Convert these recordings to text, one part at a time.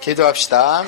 기도합시다.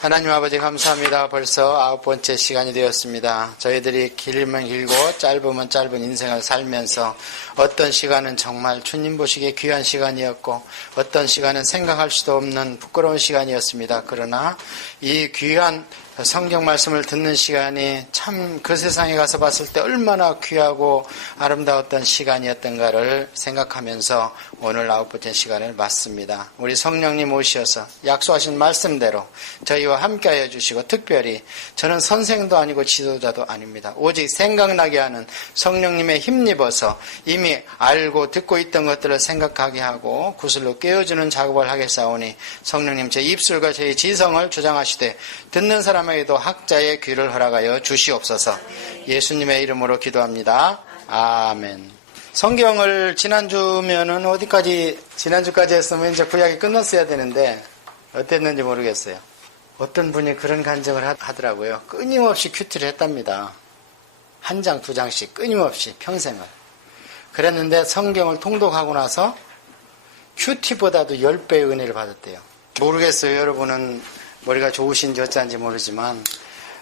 하나님 아버지 감사합니다. 벌써 9번째 시간이 되었습니다. 저희들이 길면 길고 짧으면 짧은 인생을 살면서 어떤 시간은 정말 주님 보시기에 귀한 시간이었고 어떤 시간은 생각할 수도 없는 부끄러운 시간이었습니다. 그러나 이 귀한 성경 말씀을 듣는 시간이 참 그 세상에 가서 봤을 때 얼마나 귀하고 아름다웠던 시간이었던가를 생각하면서 오늘 9번째 시간을 맞습니다. 우리 성령님 오셔서 약속하신 말씀대로 저희와 함께하여 주시고 특별히 저는 선생도 아니고 지도자도 아닙니다. 오직 생각나게 하는 성령님의 힘입어서 이미 알고 듣고 있던 것들을 생각하게 하고 구슬로 깨워주는 작업을 하겠사오니 성령님 제 입술과 제 지성을 주장하시되 듣는 사람에게도 학자의 귀를 허락하여 주시옵소서. 예수님의 이름으로 기도합니다. 아멘. 성경을 지난주면은 지난주까지 했으면 이제 구약이 끝났어야 되는데 어땠는지 모르겠어요. 어떤 분이 그런 간증을 하더라고요. 끊임없이 큐티를 했답니다. 한 장, 두 장씩 끊임없이 평생을. 그랬는데 성경을 통독하고 나서 큐티보다도 10배의 은혜를 받았대요. 모르겠어요. 여러분은 머리가 좋으신지 어쩐지 모르지만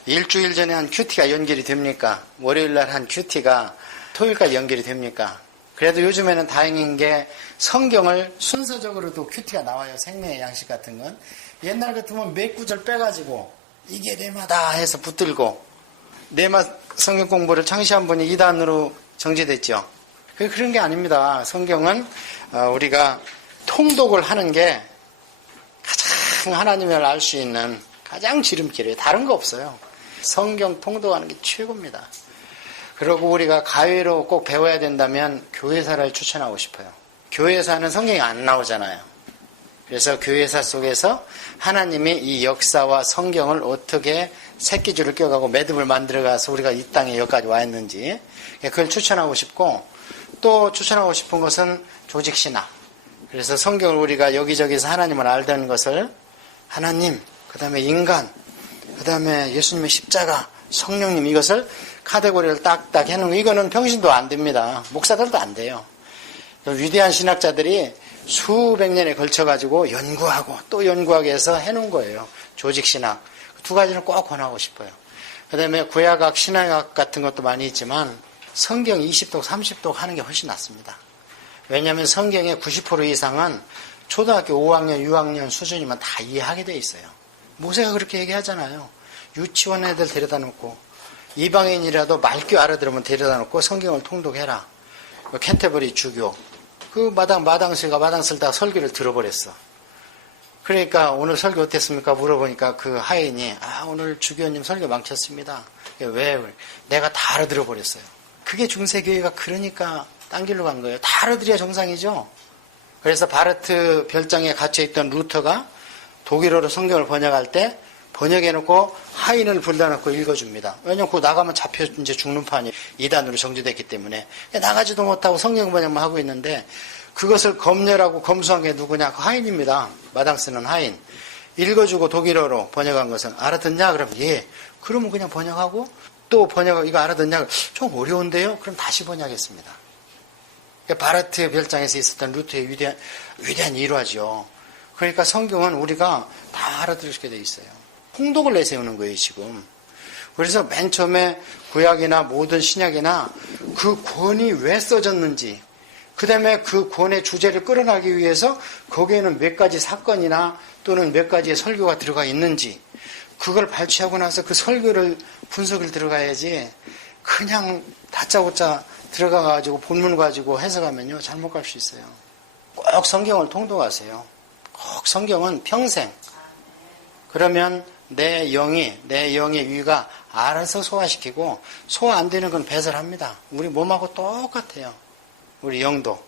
일주일 전에 한 큐티가 연결이 됩니까? 월요일날 한 큐티가 토요일까지 연결이 됩니까? 그래도 요즘에는 다행인 게 성경을 순서적으로도 큐티가 나와요. 생명의 양식 같은 건. 옛날 같으면 몇 구절 빼가지고 이게 레마다 해서 붙들고 레마 성경 공부를 창시한 분이 2단으로 정제됐죠. 그런 게 아닙니다. 성경은 우리가 통독을 하는 게 가장 하나님을 알 수 있는 가장 지름길이에요. 다른 거 없어요. 성경 통독하는 게 최고입니다. 그리고 우리가 가위로 꼭 배워야 된다면 교회사를 추천하고 싶어요. 교회사는 성경이 안 나오잖아요. 그래서 교회사 속에서 하나님이 이 역사와 성경을 어떻게 새끼줄을 껴가고 매듭을 만들어가서 우리가 이 땅에 여기까지 와 있는지 그걸 추천하고 싶고 또 추천하고 싶은 것은 조직신학. 그래서 성경을 우리가 여기저기서 하나님을 알던 것을 하나님, 그 다음에 인간, 그 다음에 예수님의 십자가, 성령님 이것을 카테고리를 딱딱 해놓은 거 이거는 평신도 안 됩니다. 목사들도 안 돼요. 위대한 신학자들이 수백 년에 걸쳐가지고 연구하고 또 연구하게 해서 해놓은 거예요. 조직신학. 두 가지는 꼭 권하고 싶어요. 그 다음에 구약학, 신학학 같은 것도 많이 있지만 성경 20독, 30독 하는 게 훨씬 낫습니다. 왜냐하면 성경의 90% 이상은 초등학교 5학년, 6학년 수준이면 다 이해하게 돼 있어요. 모세가 그렇게 얘기하잖아요. 유치원 애들 데려다 놓고 이방인이라도 맑게 알아들으면 데려다 놓고 성경을 통독해라. 캔터버리 주교. 그 마당새가 마당 쓸다가 설교를 들어버렸어. 그러니까 오늘 설교 어땠습니까? 물어보니까 그 하인이 오늘 주교님 설교 망쳤습니다. 왜? 내가 다 알아들어버렸어요. 그게 중세교회가 그러니까 딴 길로 간 거예요. 다 알아들어야 정상이죠. 그래서 바르트 별장에 갇혀있던 루터가 독일어로 성경을 번역할 때 번역해놓고 하인을 불러놓고 읽어줍니다. 왜냐면 그거 나가면 잡혀 이제 죽는 판이 2단으로 정지됐기 때문에 나가지도 못하고 성경 번역만 하고 있는데 그것을 검열하고 검수한 게 누구냐? 그 하인입니다. 마당 쓰는 하인. 읽어주고 독일어로 번역한 것은 알아듣냐? 그러면 예. 그러면 그냥 번역하고 또 번역하고 이거 알아듣냐? 좀 어려운데요? 그럼 다시 번역했습니다. 바르트 별장에서 있었던 루터의 위대한 일화죠. 그러니까 성경은 우리가 다 알아들을 수 있게 돼 있어요. 통독을 내세우는 거예요, 지금. 그래서 맨 처음에 구약이나 모든 신약이나 그 권이 왜 써졌는지, 그 다음에 그 권의 주제를 끌어나기 위해서 거기에는 몇 가지 사건이나 또는 몇 가지의 설교가 들어가 있는지, 그걸 발췌하고 나서 그 설교를 분석을 들어가야지 그냥 다짜고짜 들어가가지고 본문 가지고 해석하면요 잘못 갈 수 있어요. 꼭 성경을 통독하세요. 꼭 성경은 평생. 그러면 내 영의 위가 알아서 소화시키고 소화 안 되는 건 배설합니다. 우리 몸하고 똑같아요. 우리 영도.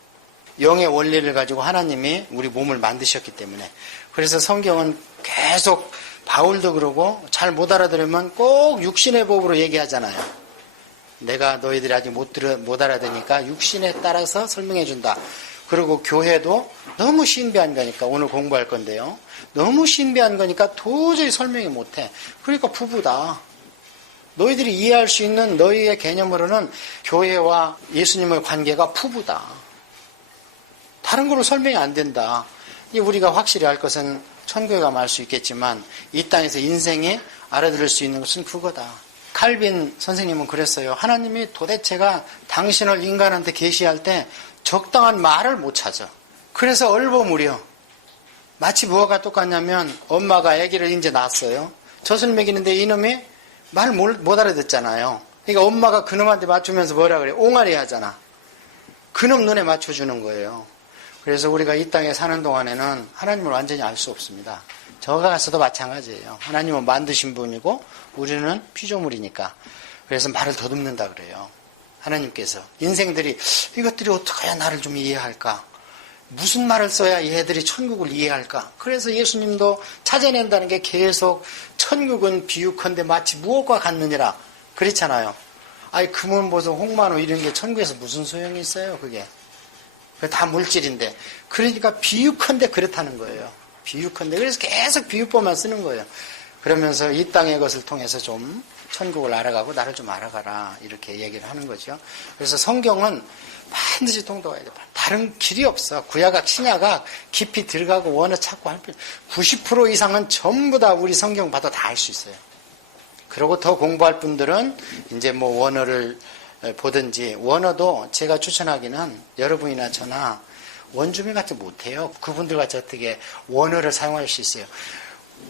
영의 원리를 가지고 하나님이 우리 몸을 만드셨기 때문에. 그래서 성경은 계속 바울도 그러고 잘 못 알아들으면 꼭 육신의 법으로 얘기하잖아요. 내가 너희들이 아직 못 알아듣으니까 육신에 따라서 설명해 준다. 그리고 교회도 너무 신비한 거니까 오늘 공부할 건데요. 너무 신비한 거니까 도저히 설명이 못해. 그러니까 부부다. 너희들이 이해할 수 있는 너희의 개념으로는 교회와 예수님의 관계가 부부다. 다른 걸로 설명이 안 된다. 우리가 확실히 알 것은 천국에 가면 알 수 있겠지만 이 땅에서 인생이 알아들을 수 있는 것은 그거다. 칼빈 선생님은 그랬어요. 하나님이 도대체가 당신을 인간한테 계시할 때 적당한 말을 못 찾아. 그래서 얼버무려. 마치 뭐가 똑같냐면 엄마가 아기를 이제 낳았어요. 젖을 먹이는데 이놈이 말 못 알아듣잖아요. 그러니까 엄마가 그놈한테 맞추면서 뭐라 그래? 옹알이 하잖아. 그놈 눈에 맞춰주는 거예요. 그래서 우리가 이 땅에 사는 동안에는 하나님을 완전히 알 수 없습니다. 저 가서도 마찬가지예요. 하나님은 만드신 분이고 우리는 피조물이니까. 그래서 말을 더듬는다 그래요. 하나님께서. 인생들이 이것들이 어떻게 해야 나를 좀 이해할까? 무슨 말을 써야 얘들이 천국을 이해할까? 그래서 예수님도 찾아낸다는 게 계속 천국은 비유컨대 마치 무엇과 같느니라 그랬잖아요. 아니 금은보석 홍만호 이런 게 천국에서 무슨 소용이 있어요 그게. 다 물질인데. 그러니까 비유컨대 그렇다는 거예요. 비유컨대. 그래서 계속 비유법만 쓰는 거예요. 그러면서 이 땅의 것을 통해서 좀 천국을 알아가고 나를 좀 알아가라 이렇게 얘기를 하는 거죠. 그래서 성경은 반드시 통독해야 돼. 다른 길이 없어. 구약학, 신약학 깊이 들어가고 원어 찾고 할 필요. 90% 이상은 전부 다 우리 성경 봐도 다 알 수 있어요. 그리고 더 공부할 분들은 이제 뭐 원어를 보든지, 원어도 제가 추천하기는 여러분이나 저나 원주민 같이 못해요. 그분들 같이 어떻게 원어를 사용할 수 있어요.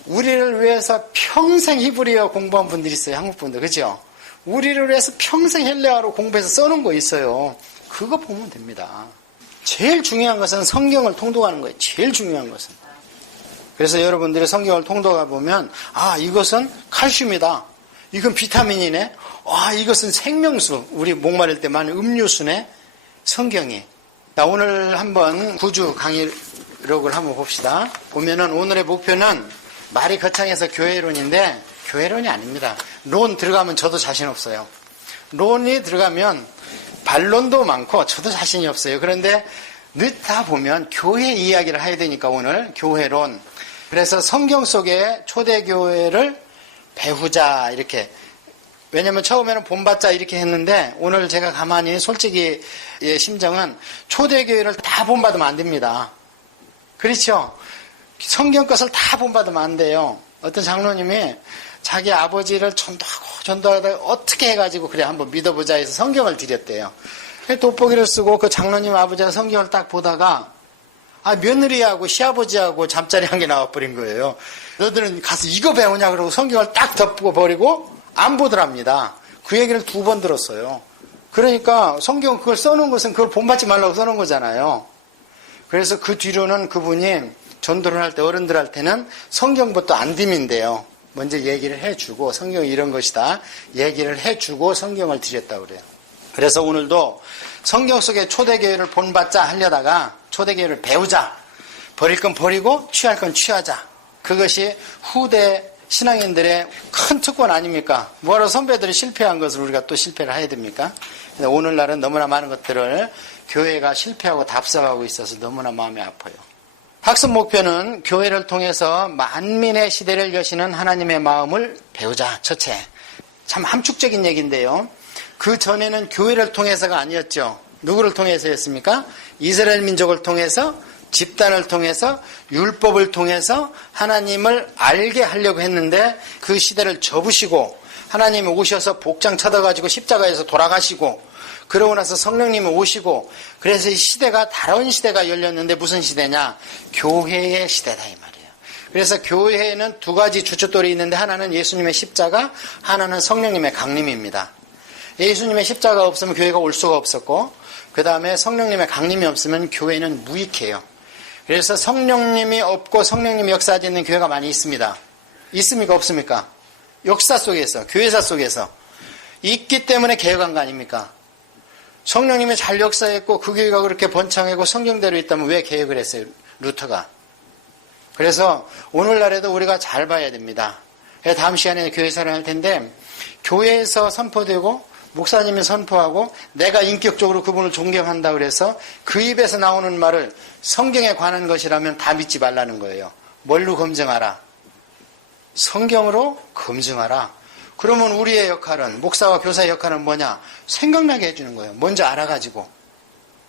우리를 위해서 평생 히브리어 공부한 분들이 있어요. 한국 분들. 그죠? 우리를 위해서 평생 헬레아로 공부해서 써놓은 거 있어요. 그거 보면 됩니다. 제일 중요한 것은 성경을 통독하는 거예요. 제일 중요한 것은. 그래서 여러분들이 성경을 통독해 보면 아 이것은 칼슘이다. 이건 비타민이네. 아 이것은 생명수. 우리 목마를 때 많은 음료수네. 성경이. 자, 오늘 한번 구주 강의록을 한번 봅시다. 보면은 오늘의 목표는 말이 거창해서 교회론인데 교회론이 아닙니다. 론 들어가면 저도 자신 없어요. 론이 들어가면 반론도 많고 저도 자신이 없어요. 그런데 늦다 보면 교회 이야기를 해야 되니까 오늘 교회론. 그래서 성경 속의 초대교회를 배우자 이렇게. 왜냐면 처음에는 본받자 이렇게 했는데 오늘 제가 가만히 솔직히 심정은 초대교회를 다 본받으면 안 됩니다. 그렇죠? 성경 것을 다 본받으면 안 돼요. 어떤 장로님이 자기 아버지를 전도하다가 어떻게 해가지고 그래 한번 믿어보자 해서 성경을 드렸대요. 돋보기를 쓰고 그 장로님 아버지가 성경을 딱 보다가 며느리하고 시아버지하고 잠자리 한 개 나와버린 거예요. 너들은 가서 이거 배우냐 그러고 성경을 딱 덮어버리고 안 보더랍니다. 그 얘기를 2번 들었어요. 그러니까 성경 그걸 써놓은 것은 그걸 본받지 말라고 써놓은 거잖아요. 그래서 그 뒤로는 그분이 전도를 할 때 어른들한테는 성경부터 안 딤인데요. 먼저 얘기를 해주고 성경이 이런 것이다. 얘기를 해주고 성경을 드렸다고 그래요. 그래서 오늘도 성경 속의 초대교회를 본받자 하려다가 초대교회를 배우자. 버릴 건 버리고 취할 건 취하자. 그것이 후대 신앙인들의 큰 특권 아닙니까? 뭐하러 선배들이 실패한 것을 우리가 또 실패를 해야 됩니까? 근데 오늘날은 너무나 많은 것들을 교회가 실패하고 답습하고 있어서 너무나 마음이 아파요. 학습 목표는 교회를 통해서 만민의 시대를 여시는 하나님의 마음을 배우자. 첫째. 참 함축적인 얘기인데요. 그 전에는 교회를 통해서가 아니었죠. 누구를 통해서였습니까? 이스라엘 민족을 통해서, 집단을 통해서, 율법을 통해서 하나님을 알게 하려고 했는데 그 시대를 접으시고 하나님이 오셔서 복장 쳐다가지고 십자가에서 돌아가시고 그러고 나서 성령님이 오시고 그래서 이 시대가 다른 시대가 열렸는데 무슨 시대냐? 교회의 시대다 이 말이에요. 그래서 교회에는 2가지 주춧돌이 있는데 하나는 예수님의 십자가, 하나는 성령님의 강림입니다. 예수님의 십자가 없으면 교회가 올 수가 없었고 그 다음에 성령님의 강림이 없으면 교회는 무익해요. 그래서 성령님이 없고 성령님이 역사하지 교회가 많이 있습니다. 있습니까? 없습니까? 역사 속에서, 교회사 속에서 있기 때문에 개혁한 거 아닙니까? 성령님이 잘 역사했고 그 교회가 그렇게 번창하고 성경대로 있다면 왜 개혁을 했어요? 루터가. 그래서 오늘날에도 우리가 잘 봐야 됩니다. 다음 시간에 교회 사랑할 텐데 교회에서 선포되고 목사님이 선포하고 내가 인격적으로 그분을 존경한다 그래서 그 입에서 나오는 말을 성경에 관한 것이라면 다 믿지 말라는 거예요. 뭘로 검증하라? 성경으로 검증하라. 그러면 우리의 역할은, 목사와 교사의 역할은 뭐냐? 생각나게 해주는 거예요. 먼저 알아가지고.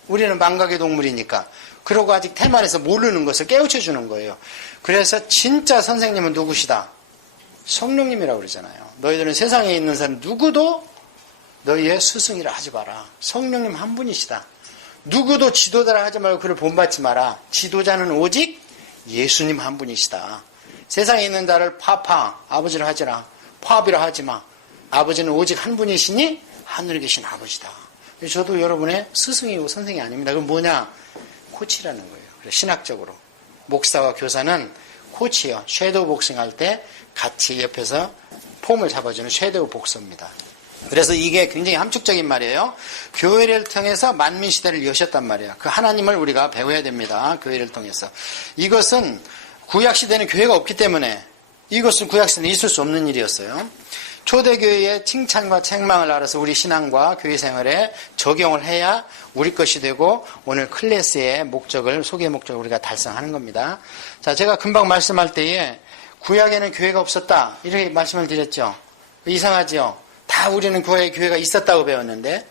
우리는 망각의 동물이니까. 그러고 아직 태만해서 모르는 것을 깨우쳐 주는 거예요. 그래서 진짜 선생님은 누구시다? 성령님이라고 그러잖아요. 너희들은 세상에 있는 사람 누구도 너희의 스승이라 하지 마라. 성령님 한 분이시다. 누구도 지도자라 하지 말고 그를 본받지 마라. 지도자는 오직 예수님 한 분이시다. 세상에 있는 자를 파파, 아버지라 하지라. 파비라 하지 마. 아버지는 오직 한 분이시니 하늘에 계신 아버지다. 저도 여러분의 스승이고 선생이 아닙니다. 그럼 뭐냐? 코치라는 거예요. 신학적으로. 목사와 교사는 코치요. 섀도우 복싱 할 때 같이 옆에서 폼을 잡아주는 섀도우 복서입니다. 그래서 이게 굉장히 함축적인 말이에요. 교회를 통해서 만민시대를 여셨단 말이에요. 그 하나님을 우리가 배워야 됩니다. 교회를 통해서. 이것은 구약시대는 교회가 없기 때문에 이것은 구약시대는 있을 수 없는 일이었어요. 초대교회의 칭찬과 책망을 알아서 우리 신앙과 교회 생활에 적용을 해야 우리 것이 되고 오늘 클래스의 목적을, 소개의 목적을 우리가 달성하는 겁니다. 자, 제가 금방 말씀할 때에 구약에는 교회가 없었다 이렇게 말씀을 드렸죠. 이상하죠? 다 우리는 교회가 있었다고 배웠는데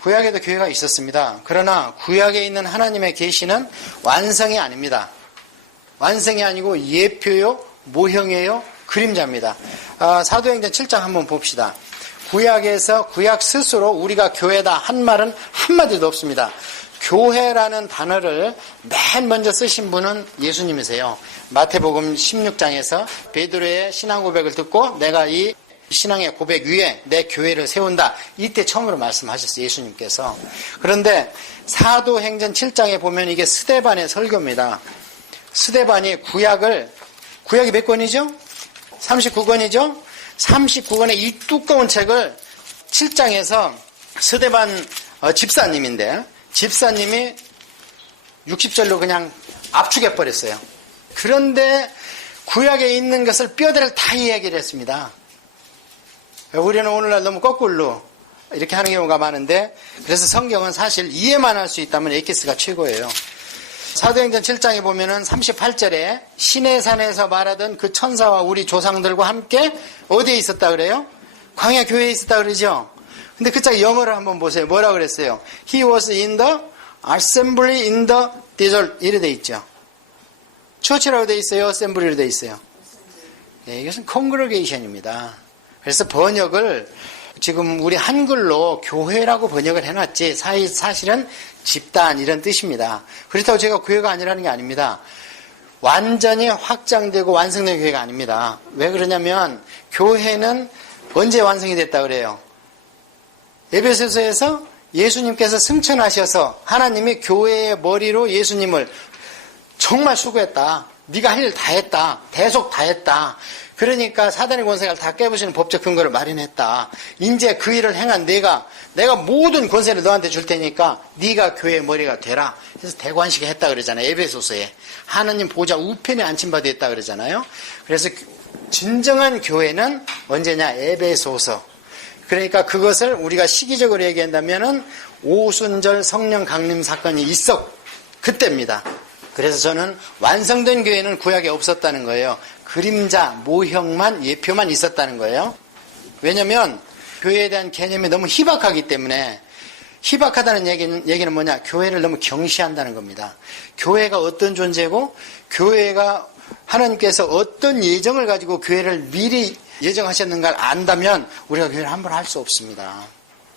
구약에도 교회가 있었습니다. 그러나 구약에 있는 하나님의 계시는 완성이 아닙니다. 완성이 아니고 예표요, 모형이에요, 그림자입니다. 사도행전 7장 한번 봅시다. 구약에서 구약 스스로 우리가 교회다 한 말은 한마디도 없습니다. 교회라는 단어를 맨 먼저 쓰신 분은 예수님이세요. 마태복음 16장에서 베드로의 신앙 고백을 듣고 내가 이 신앙의 고백 위에 내 교회를 세운다. 이때 처음으로 말씀하셨어요. 예수님께서. 그런데 사도행전 7장에 보면 이게 스데반의 설교입니다. 스데반이 구약이 몇 권이죠? 39권이죠? 39권의 이 두꺼운 책을 7장에서 스데반 집사님인데 집사님이 60절로 그냥 압축해버렸어요. 그런데 구약에 있는 것을 뼈대를 다 이야기를 했습니다. 우리는 오늘날 너무 거꾸로 이렇게 하는 경우가 많은데 그래서 성경은 사실 이해만 할 수 있다면 에키스가 최고예요. 사도행전 7장에 보면은 38절에 시내산에서 말하던 그 천사와 우리 조상들과 함께 어디에 있었다 그래요? 광야 교회에 있었다 그러죠? 근데 그 짝 영어를 한번 보세요. 뭐라 그랬어요? He was in the assembly in the desert. 이래 돼 있죠. 처치라고 돼 있어요? assembly로 돼 있어요? 네, 이것은 congregation입니다. 그래서 번역을 지금 우리 한글로 교회라고 번역을 해놨지 사실은 집단 이런 뜻입니다. 그렇다고 제가 교회가 아니라는 게 아닙니다. 완전히 확장되고 완성된 교회가 아닙니다. 왜 그러냐면 교회는 언제 완성이 됐다 그래요? 에베소서에서 예수님께서 승천하셔서 하나님이 교회의 머리로 예수님을 정말 수고했다. 네가 할 일 다 했다. 대속 다 했다. 그러니까 사단의 권세를 다 깨부시는 법적 근거를 마련했다. 이제 그 일을 행한 내가 모든 권세를 너한테 줄 테니까 네가 교회의 머리가 되라. 그래서 대관식에 했다 그러잖아요. 에베소서에. 하나님 보좌 우편에 앉힌 바 되었다 그러잖아요. 그래서 진정한 교회는 언제냐? 에베소서. 그러니까 그것을 우리가 시기적으로 얘기한다면은 오순절 성령 강림 사건이 그때입니다. 그래서 저는 완성된 교회는 구약에 없었다는 거예요. 그림자, 모형만, 예표만 있었다는 거예요. 왜냐하면 교회에 대한 개념이 너무 희박하기 때문에 희박하다는 얘기는 뭐냐? 교회를 너무 경시한다는 겁니다. 교회가 어떤 존재고 교회가 하나님께서 어떤 예정을 가지고 교회를 미리 예정하셨는가를 안다면 우리가 교회를 함부로 할 수 없습니다.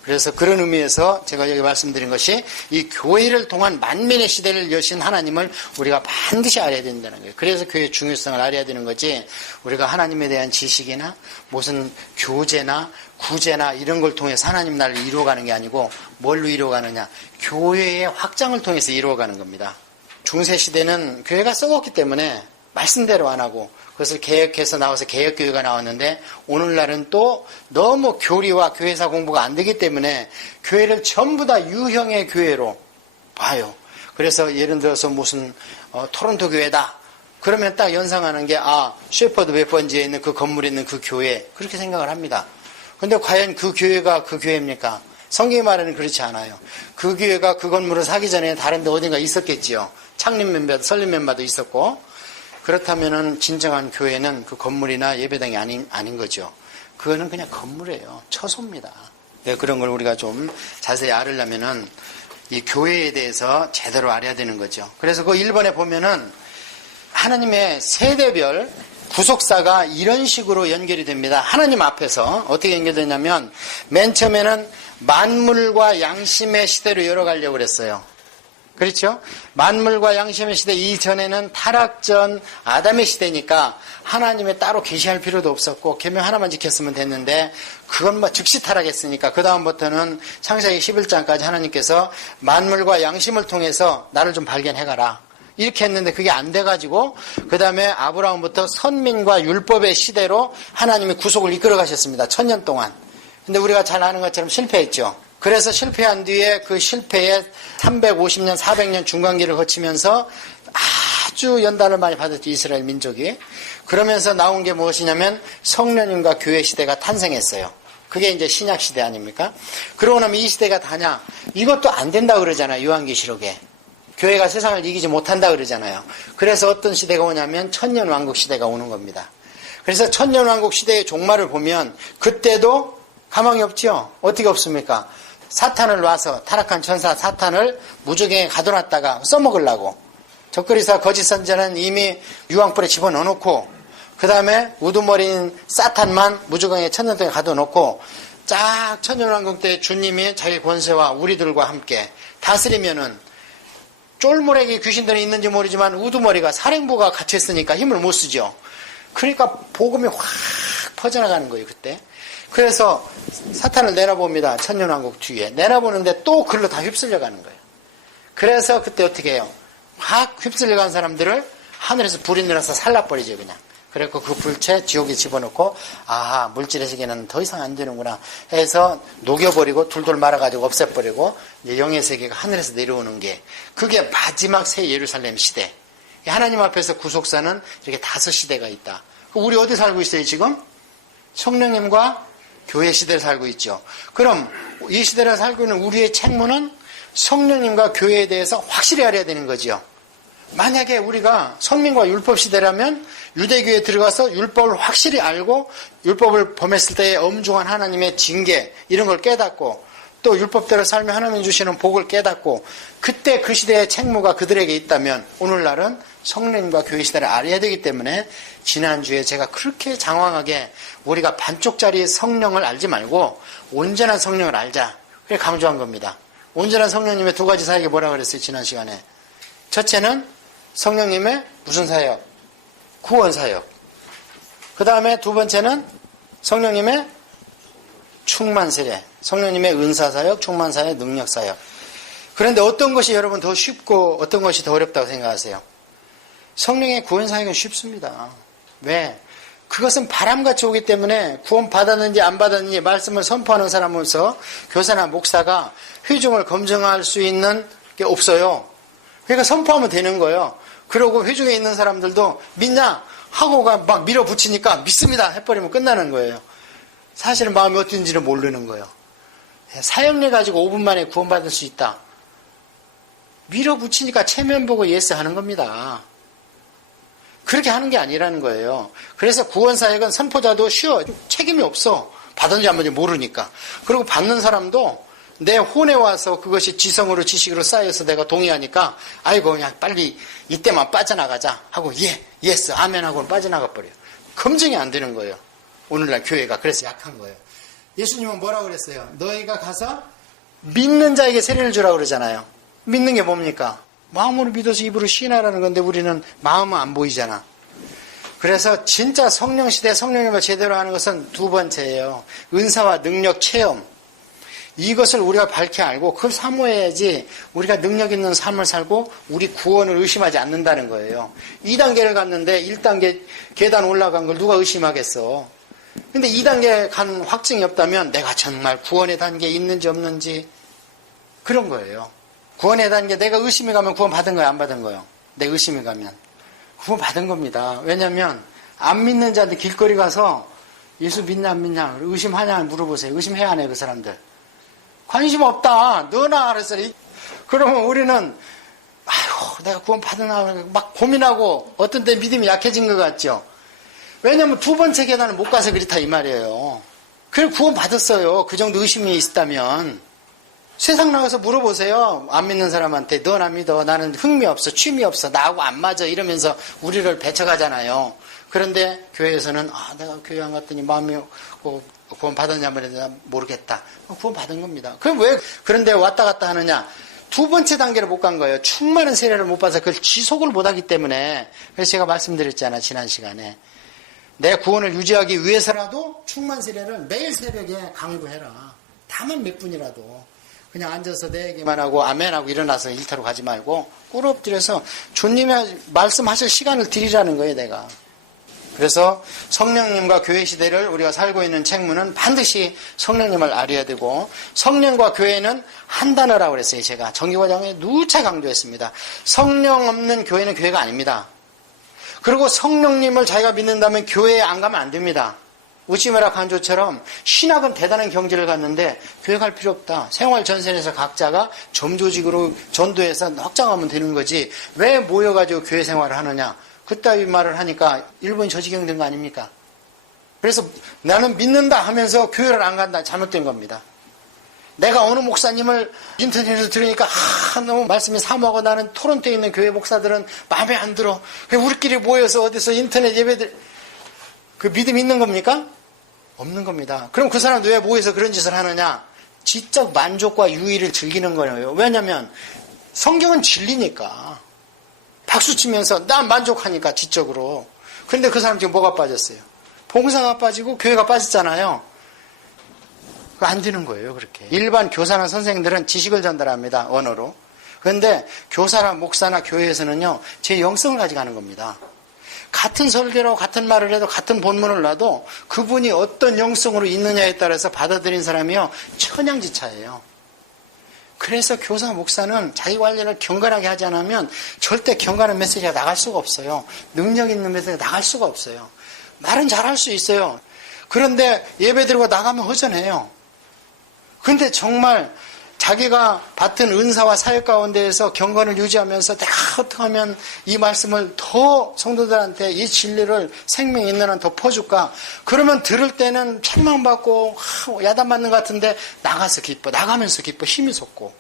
그래서 그런 의미에서 제가 여기 말씀드린 것이 이 교회를 통한 만민의 시대를 여신 하나님을 우리가 반드시 알아야 된다는 거예요. 그래서 교회의 중요성을 알아야 되는 거지 우리가 하나님에 대한 지식이나 무슨 교제나 구제나 이런 걸 통해서 하나님 나라를 이루어가는 게 아니고 뭘로 이루어가느냐? 교회의 확장을 통해서 이루어가는 겁니다. 중세시대는 교회가 썩었기 때문에 말씀대로 안 하고 그것을 개혁해서 나와서 개혁교회가 나왔는데 오늘날은 또 너무 교리와 교회사 공부가 안 되기 때문에 교회를 전부 다 유형의 교회로 봐요. 그래서 예를 들어서 무슨 토론토 교회다. 그러면 딱 연상하는 게 셰퍼드 웹번지에 있는 그 건물에 있는 그 교회 그렇게 생각을 합니다. 그런데 과연 그 교회가 그 교회입니까? 성경이 말하는 그렇지 않아요. 그 교회가 그 건물을 사기 전에 다른 데 어딘가 있었겠지요. 창립 멤버도 설립 멤버도 있었고 그렇다면은 진정한 교회는 그 건물이나 예배당이 아닌 거죠. 그거는 그냥 건물이에요. 처소입니다. 네, 그런 걸 우리가 좀 자세히 알으려면은 이 교회에 대해서 제대로 알아야 되는 거죠. 그래서 그 1번에 보면은 하나님의 세대별 구속사가 이런 식으로 연결이 됩니다. 하나님 앞에서 어떻게 연결되냐면 맨 처음에는 만물과 양심의 시대로 열어가려고 그랬어요. 그렇죠? 만물과 양심의 시대 이전에는 타락전 아담의 시대니까 하나님의 따로 계시할 필요도 없었고 계명 하나만 지켰으면 됐는데 그건 뭐 즉시 타락했으니까 그 다음부터는 창세기 11장까지 하나님께서 만물과 양심을 통해서 나를 좀 발견해가라 이렇게 했는데 그게 안 돼가지고 그 다음에 아브라함부터 선민과 율법의 시대로 하나님이 구속을 이끌어 가셨습니다. 1000년 동안. 근데 우리가 잘 아는 것처럼 실패했죠. 그래서 실패한 뒤에 그 실패에 350년, 400년 중간기를 거치면서 아주 연단을 많이 받았죠. 이스라엘 민족이. 그러면서 나온 게 무엇이냐면 성령님과 교회 시대가 탄생했어요. 그게 이제 신약 시대 아닙니까? 그러고 나면 이 시대가 다냐? 이것도 안 된다 그러잖아요. 요한계시록에. 교회가 세상을 이기지 못한다 그러잖아요. 그래서 어떤 시대가 오냐면 천년왕국 시대가 오는 겁니다. 그래서 천년왕국 시대의 종말을 보면 그때도 가망이 없죠. 어떻게 없습니까? 사탄을 놔서 타락한 천사 사탄을 무저갱에 가둬놨다가 써먹으려고 적그리스와 거짓 선자는 이미 유황불에 집어넣어놓고 그 다음에 우두머리인 사탄만 무저갱에 천년 동안 가둬놓고 쫙 천년왕국 때 주님이 자기 권세와 우리들과 함께 다스리면은 쫄물에게 귀신들이 있는지 모르지만 우두머리가 사령부가 갇혀있으니까 힘을 못 쓰죠. 그러니까 복음이 확 퍼져나가는 거예요. 그때. 그래서 사탄을 내려봅니다. 천년왕국 뒤에. 내려보는데 또 글로 다 휩쓸려가는 거예요. 그래서 그때 어떻게 해요? 확 휩쓸려간 사람들을 하늘에서 불이 내려서 살라버리죠. 그냥. 그래서 그 불체 지옥에 집어넣고 아하 물질의 세계는 더 이상 안 되는구나 해서 녹여버리고 둘둘 말아가지고 없애버리고 이제 영의 세계가 하늘에서 내려오는 게 그게 마지막 새 예루살렘 시대. 하나님 앞에서 구속사는 이렇게 5시대가 있다. 우리 어디 살고 있어요 지금? 성령님과 교회 시대를 살고 있죠. 그럼 이 시대를 살고 있는 우리의 책무는 성령님과 교회에 대해서 확실히 알아야 되는 거죠. 만약에 우리가 선민과 율법 시대라면 유대교에 들어가서 율법을 확실히 알고 율법을 범했을 때의 엄중한 하나님의 징계 이런 걸 깨닫고 또 율법대로 살며 하나님이 주시는 복을 깨닫고 그때 그 시대의 책무가 그들에게 있다면 오늘날은 성령님과 교회 시대를 알아야 되기 때문에 지난주에 제가 그렇게 장황하게 우리가 반쪽짜리 성령을 알지 말고 온전한 성령을 알자 그렇게 강조한 겁니다. 온전한 성령님의 2가지 사역이 뭐라고 그랬어요 지난 시간에? 첫째는 성령님의 무슨 사역? 구원 사역. 그 다음에 2번째는 성령님의 충만 세례. 성령님의 은사 사역, 충만 사역, 능력 사역. 그런데 어떤 것이 여러분 더 쉽고 어떤 것이 더 어렵다고 생각하세요? 성령의 구원 사역은 쉽습니다. 왜? 그것은 바람같이 오기 때문에 구원 받았는지 안 받았는지 말씀을 선포하는 사람으로서 교사나 목사가 회중을 검증할 수 있는 게 없어요. 그러니까 선포하면 되는 거예요. 그러고 회중에 있는 사람들도 믿냐? 하고가 막 밀어붙이니까 믿습니다 해버리면 끝나는 거예요. 사실은 마음이 어떤지를 모르는 거예요. 사역례 가지고 5분 만에 구원받을 수 있다. 밀어붙이니까 체면 보고 예스 하는 겁니다. 그렇게 하는 게 아니라는 거예요. 그래서 구원사역은 선포자도 쉬워. 책임이 없어. 받은지 안 받은지 모르니까. 그리고 받는 사람도 내 혼에 와서 그것이 지성으로 지식으로 쌓여서 내가 동의하니까 아이고 그냥 빨리 이때만 빠져나가자 하고 예스 아멘 하고 빠져나가 버려요. 검증이 안 되는 거예요. 오늘날 교회가 그래서 약한 거예요. 예수님은 뭐라고 그랬어요? 너희가 가서 믿는 자에게 세례를 주라고 그러잖아요. 믿는 게 뭡니까? 마음으로 믿어서 입으로 시인하라는 건데 우리는 마음은 안 보이잖아. 그래서 진짜 성령시대 성령님을 제대로 하는 것은 2번째예요. 은사와 능력 체험. 이것을 우리가 밝히 알고 그걸 사모해야지 우리가 능력 있는 삶을 살고 우리 구원을 의심하지 않는다는 거예요. 2단계를 갔는데 1단계 계단 올라간 걸 누가 의심하겠어. 근데 2단계 간 확증이 없다면 내가 정말 구원의 단계에 있는지 없는지 그런 거예요. 구원의 단계 내가 의심이 가면 구원 받은 거예요? 안 받은 거예요? 내 의심이 가면 구원 받은 겁니다. 왜냐하면 안 믿는 자한테 길거리 가서 예수 믿냐 안 믿냐 의심하냐 물어보세요. 의심해야 하네 그 사람들. 관심 없다. 너나 그랬어요. 그러면 우리는 아이고 내가 구원 받으나 막 고민하고 어떤 때 믿음이 약해진 것 같죠. 왜냐하면 2번째 계단을 못 가서 그렇다 이 말이에요. 그래 구원 받았어요. 그 정도 의심이 있다면 세상 나가서 물어보세요. 안 믿는 사람한테. 넌 안 믿어. 나는 흥미 없어. 취미 없어. 나하고 안 맞아. 이러면서 우리를 배척하잖아요. 그런데 교회에서는 내가 교회 안 갔더니 마음이 구원 받았냐면 모르겠다. 구원 받은 겁니다. 그럼 왜 그런데 왔다 갔다 하느냐? 두 번째 단계를 못 간 거예요. 충만한 세례를 못 받아서 그걸 지속을 못하기 때문에. 그래서 제가 말씀드렸잖아요. 지난 시간에. 내 구원을 유지하기 위해서라도 충만 세례를 매일 새벽에 강구해라. 다만 몇 분이라도. 그냥 앉아서 내 얘기만 하고 아멘하고 일어나서 일터로 가지 말고 꿇어 엎드려서 주님이 말씀하실 시간을 드리라는 거예요. 내가. 그래서 성령님과 교회 시대를 우리가 살고 있는 책무는 반드시 성령님을 알아야 되고, 성령과 교회는 한 단어라고 그랬어요. 제가 정기과정에 누차 강조했습니다. 성령 없는 교회는 교회가 아닙니다. 그리고 성령님을 자기가 믿는다면 교회에 안 가면 안 됩니다. 우치메라 간조처럼 신학은 대단한 경지를 갔는데 교회 갈 필요 없다. 생활 전선에서 각자가 점조직으로 전도해서 확장하면 되는 거지 왜 모여가지고 교회 생활을 하느냐. 그따위 말을 하니까 일본이 저지경 된 거 아닙니까? 그래서 나는 믿는다 하면서 교회를 안 간다. 잘못된 겁니다. 내가 어느 목사님을 인터넷에서 들으니까 너무 말씀이 사모하고 나는 토론토에 있는 교회 목사들은 마음에 안 들어. 우리끼리 모여서 어디서 인터넷 예배들 그 믿음 있는 겁니까? 없는 겁니다. 그럼 그 사람도 왜 모여서 그런 짓을 하느냐? 지적 만족과 유의를 즐기는 거예요. 왜냐하면 성경은 진리니까. 박수치면서 난 만족하니까 지적으로. 그런데 그 사람 지금 뭐가 빠졌어요? 봉사가 빠지고 교회가 빠졌잖아요. 그거 안 되는 거예요. 그렇게. 일반 교사나 선생님들은 지식을 전달합니다. 언어로. 그런데 교사나 목사나 교회에서는요. 제 영성을 가져가는 겁니다. 같은 설교로 같은 말을 해도 같은 본문을 놔도 그분이 어떤 영성으로 있느냐에 따라서 받아들인 사람이요. 천양지차예요. 그래서 교사, 목사는 자기 관리를 경건하게 하지 않으면 절대 경건한 메시지가 나갈 수가 없어요. 능력 있는 메시지가 나갈 수가 없어요. 말은 잘할 수 있어요. 그런데 예배 드리고 나가면 허전해요. 그런데 정말 자기가 받은 은사와 사역 가운데에서 경건을 유지하면서 내가 어떻게 하면 이 말씀을 더 성도들한테 이 진리를 생명 있는 한 더 퍼줄까? 그러면 들을 때는 책망받고 야단맞는 것 같은데 나가서 기뻐. 나가면서 기뻐. 힘이 솟고.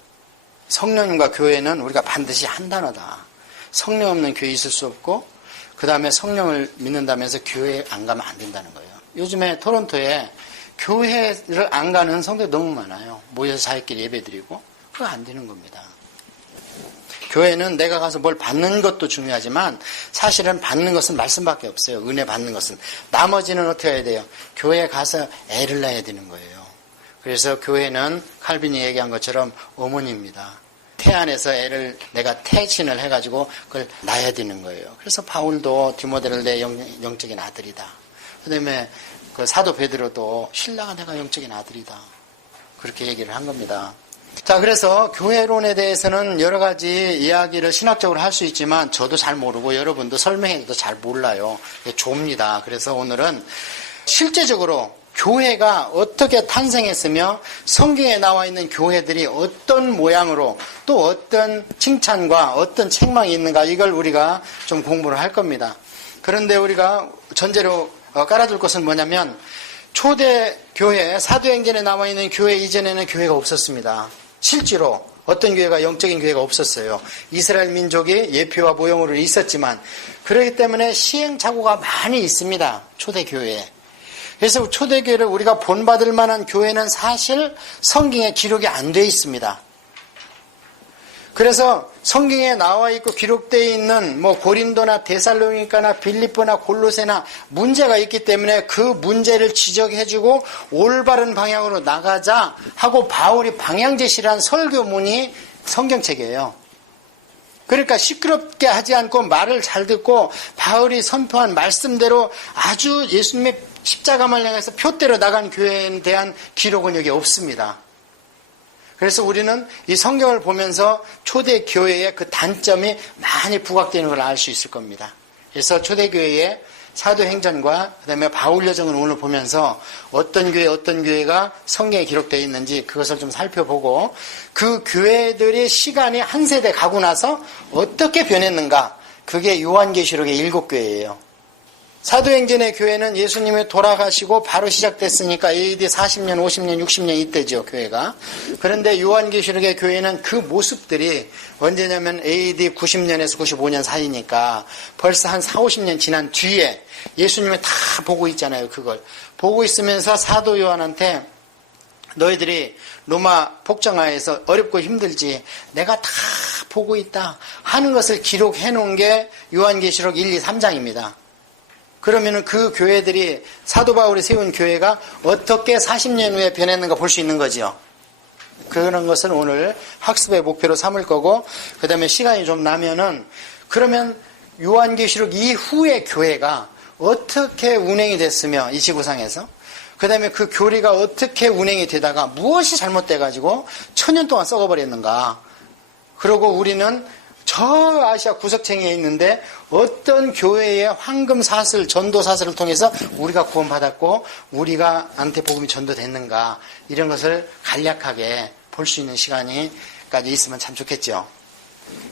성령님과 교회는 우리가 반드시 한 단어다. 성령 없는 교회 있을 수 없고 그 다음에 성령을 믿는다면서 교회에 안 가면 안 된다는 거예요. 요즘에 토론토에 교회를 안 가는 성도들이 너무 많아요. 모여서 자기끼리 예배드리고. 그거 안 되는 겁니다. 교회는 내가 가서 뭘 받는 것도 중요하지만 사실은 받는 것은 말씀밖에 없어요. 은혜 받는 것은. 나머지는 어떻게 해야 돼요? 교회에 가서 애를 낳아야 되는 거예요. 그래서 교회는 칼빈이 얘기한 것처럼 어머니입니다. 태 안에서 애를 내가 태신을 해가지고 그걸 낳아야 되는 거예요. 그래서 바울도 디모데를 내 영적인 아들이다. 그 다음에 그 사도 베드로도 신라가 내가 영적인 아들이다. 그렇게 얘기를 한 겁니다. 자, 그래서 교회론에 대해서는 여러 가지 이야기를 신학적으로 할 수 있지만 저도 잘 모르고 여러분도 설명해도 잘 몰라요. 좁니다. 그래서 오늘은 실제적으로 교회가 어떻게 탄생했으며 성경에 나와 있는 교회들이 어떤 모양으로 또 어떤 칭찬과 어떤 책망이 있는가 이걸 우리가 좀 공부를 할 겁니다. 그런데 우리가 전제로 깔아둘 것은 뭐냐면 초대 교회, 사도행전에 나와 있는 교회 이전에는 교회가 없었습니다. 실제로 어떤 교회가 영적인 교회가 없었어요. 이스라엘 민족이 예표와 모형으로 있었지만 그렇기 때문에 시행착오가 많이 있습니다. 초대 교회에. 그래서 초대교회를 우리가 본받을 만한 교회는 사실 성경에 기록이 안 돼 있습니다. 그래서 성경에 나와 있고 기록되어 있는 고린도나 데살로니가나 빌립보나 골로새나 문제가 있기 때문에 그 문제를 지적해주고 올바른 방향으로 나가자 하고 바울이 방향 제시를 한 설교문이 성경책이에요. 그러니까 시끄럽게 하지 않고 말을 잘 듣고 바울이 선포한 말씀대로 아주 예수님의 십자가만 향해서 표대로 나간 교회에 대한 기록은 여기 없습니다. 그래서 우리는 이 성경을 보면서 초대 교회의 그 단점이 많이 부각되는 걸 알 수 있을 겁니다. 그래서 초대 교회의 사도행전과 그다음에 바울 여정을 오늘 보면서 어떤 교회가 성경에 기록되어 있는지 그것을 좀 살펴보고 그 교회들의 시간이 한 세대 가고 나서 어떻게 변했는가 그게 요한계시록의 7교회예요. 사도행전의 교회는 예수님이 돌아가시고 바로 시작됐으니까 AD 40년, 50년, 60년 이때죠, 교회가. 그런데 요한계시록의 교회는 그 모습들이 언제냐면 AD 90년에서 95년 사이니까 벌써 한 4, 50년 지난 뒤에 예수님이 다 보고 있잖아요, 그걸. 보고 있으면서 사도 요한한테 너희들이 로마 폭정하에서 어렵고 힘들지 내가 다 보고 있다 하는 것을 기록해 놓은 게 요한계시록 1, 2, 3장입니다. 그러면은 그 교회들이 사도 바울이 세운 교회가 어떻게 40년 후에 변했는가 볼 수 있는 거죠. 그런 것을 오늘 학습의 목표로 삼을 거고, 그 다음에 시간이 좀 나면은 그러면 요한계시록 이후의 교회가 어떻게 운행이 됐으며 이 지구상에서, 그 다음에 그 교리가 어떻게 운행이 되다가 무엇이 잘못돼가지고 1000년 동안 썩어버렸는가. 그리고 우리는 저 아시아 구석탱이에 있는데 어떤 교회의 황금사슬, 전도사슬을 통해서 우리가 구원받았고 우리가 한테 복음이 전도됐는가, 이런 것을 간략하게 볼 수 있는 시간이까지 있으면 참 좋겠죠.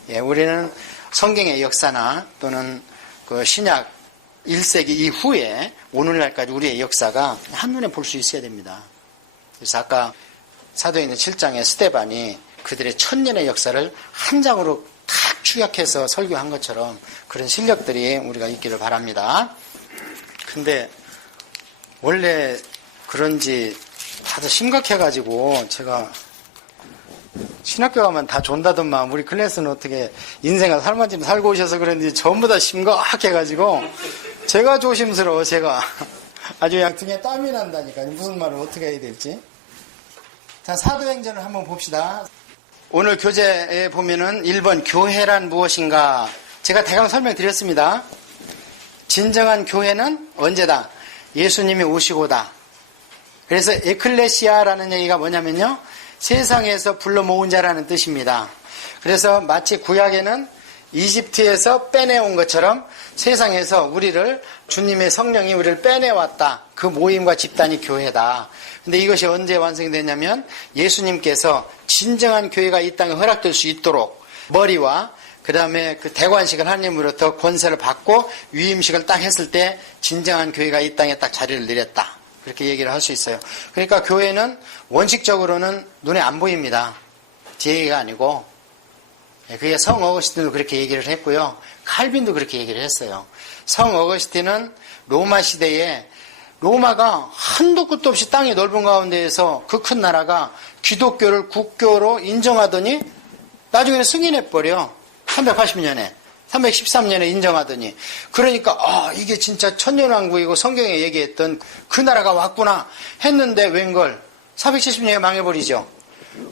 예, 우리는 성경의 역사나 또는 그 신약 1세기 이후에 오늘날까지 우리의 역사가 한눈에 볼 수 있어야 됩니다. 그래서 아까 사도행전 7장에 스데반이 그들의 1000년의 역사를 한 장으로 탁 축약해서 설교한 것처럼 그런 실력들이 우리가 있기를 바랍니다. 근데 원래 그런지 다들 심각해가지고 제가 신학교 가면 다 존다더만 우리 클래스는 어떻게 인생을 살만큼 살고 오셔서 그런지 전부 다 심각해가지고 제가 조심스러워. 제가 아주 그냥 등에 땀이 난다니까. 무슨 말을 어떻게 해야 될지. 자, 사도행전을 한번 봅시다. 오늘 교재에 보면은 1번 교회란 무엇인가, 제가 대강 설명드렸습니다. 진정한 교회는 언제다? 예수님이 오시고다. 그래서 에클레시아라는 얘기가 뭐냐면요, 세상에서 불러 모은 자라는 뜻입니다. 그래서 마치 구약에는 이집트에서 빼내온 것처럼 세상에서 우리를, 주님의 성령이 우리를 빼내왔다. 그 모임과 집단이 교회다. 근데 이것이 언제 완성이 되냐면 예수님께서 진정한 교회가 이 땅에 허락될 수 있도록 머리와 그 다음에 그 대관식을 하나님으로부터 권세를 받고 위임식을 딱 했을 때 진정한 교회가 이 땅에 딱 자리를 내렸다. 그렇게 얘기를 할 수 있어요. 그러니까 교회는 원칙적으로는 눈에 안 보입니다. 제 얘기가 아니고, 그게 성 어거스틴도 그렇게 얘기를 했고요. 칼빈도 그렇게 얘기를 했어요. 성 어거스틴은 로마 시대에 로마가 한도 끝도 없이 땅이 넓은 가운데에서 그 큰 나라가 기독교를 국교로 인정하더니 나중에는 승인해버려. 380년에 313년에 인정하더니, 그러니까 이게 진짜 천년왕국이고 성경에 얘기했던 그 나라가 왔구나 했는데 웬걸 470년에 망해버리죠.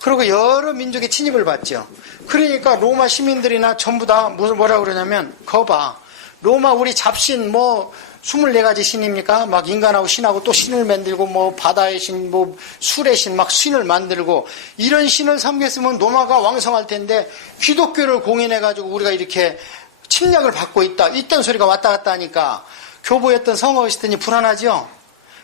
그리고 여러 민족의 침입을 받죠. 그러니까 로마 시민들이나 전부 다 뭐라 그러냐면, 거봐, 로마 우리 잡신 24가지 신입니까? 막 인간하고 신하고 또 신을 만들고 바다의 신, 술의 신, 막 신을 만들고, 이런 신을 섬겼으면 로마가 왕성할 텐데 기독교를 공인해가지고 우리가 이렇게 침략을 받고 있다, 이딴 소리가 왔다 갔다 하니까 교보였던 성 어거스틴이 불안하죠.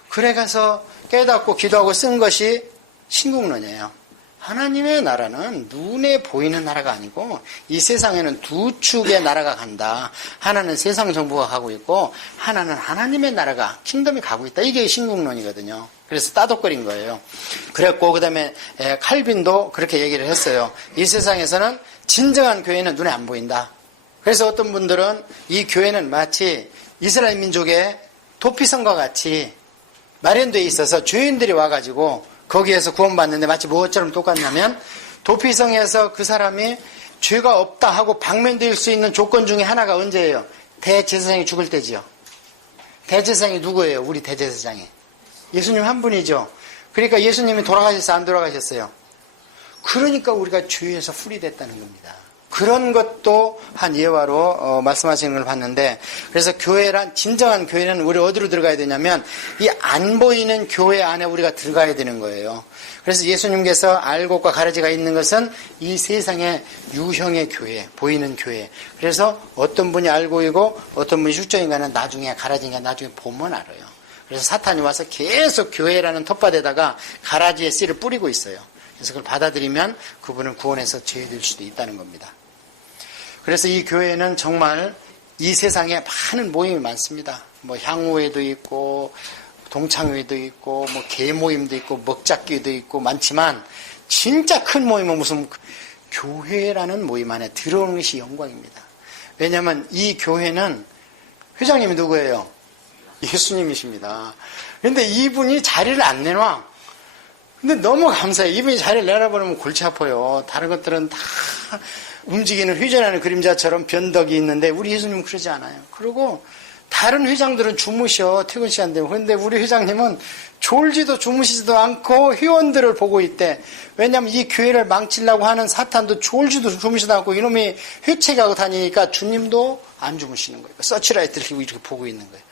그래서 깨닫고 기도하고 쓴 것이 신국론이에요. 하나님의 나라는 눈에 보이는 나라가 아니고 이 세상에는 두 축의 나라가 간다. 하나는 세상 정부가 가고 있고 하나는 하나님의 나라가, 킹덤이 가고 있다. 이게 신국론이거든요. 그래서 따독거린 거예요. 그랬고 그 다음에 칼빈도 그렇게 얘기를 했어요. 이 세상에서는 진정한 교회는 눈에 안 보인다. 그래서 어떤 분들은 이 교회는 마치 이스라엘 민족의 도피성과 같이 마련되어 있어서 죄인들이 와가지고 거기에서 구원받는데 마치 무엇처럼 똑같냐면, 도피성에서 그 사람이 죄가 없다 하고 방면될 수 있는 조건 중에 하나가 언제예요? 대제사장이 죽을 때지요. 대제사장이 누구예요? 우리 대제사장이 예수님 한 분이죠. 그러니까 예수님이 돌아가셨어요? 안 돌아가셨어요? 그러니까 우리가 죄에서 풀이됐다는 겁니다. 그런 것도 한 예화로 말씀하시는 걸 봤는데, 그래서 교회란, 진정한 교회는 우리 어디로 들어가야 되냐면 이 안 보이는 교회 안에 우리가 들어가야 되는 거예요. 그래서 예수님께서 알곡과 가라지가 있는 것은 이 세상의 유형의 교회, 보이는 교회. 그래서 어떤 분이 알곡이고 어떤 분이 숫정인가는 나중에, 가라지인가 나중에 보면 알아요. 그래서 사탄이 와서 계속 교회라는 텃밭에다가 가라지의 씨를 뿌리고 있어요. 그래서 그걸 받아들이면 그분은 구원해서 죄될 수도 있다는 겁니다. 그래서 이 교회는 정말 이 세상에 많은 모임이 많습니다. 뭐 향후회도 있고 동창회도 있고 뭐 개모임도 있고 먹자기도 있고 많지만 진짜 큰 모임은 무슨 교회라는 모임 안에 들어오는 것이 영광입니다. 왜냐하면 이 교회는 회장님이 누구예요? 예수님이십니다. 그런데 이분이 자리를 안 내놔. 근데 너무 감사해요. 이분이 자리를 내놔버리면 골치 아파요. 다른 것들은 다 움직이는 회전하는 그림자처럼 변덕이 있는데 우리 예수님은 그러지 않아요. 그리고 다른 회장들은 주무셔. 퇴근 시간 되면. 그런데 우리 회장님은 졸지도 주무시지도 않고 회원들을 보고 있대. 왜냐하면 이 교회를 망치려고 하는 사탄도 졸지도 주무시지도 않고 이놈이 회책하고 다니니까 주님도 안 주무시는 거예요. 서치라이트를 켜고 이렇게 보고 있는 거예요.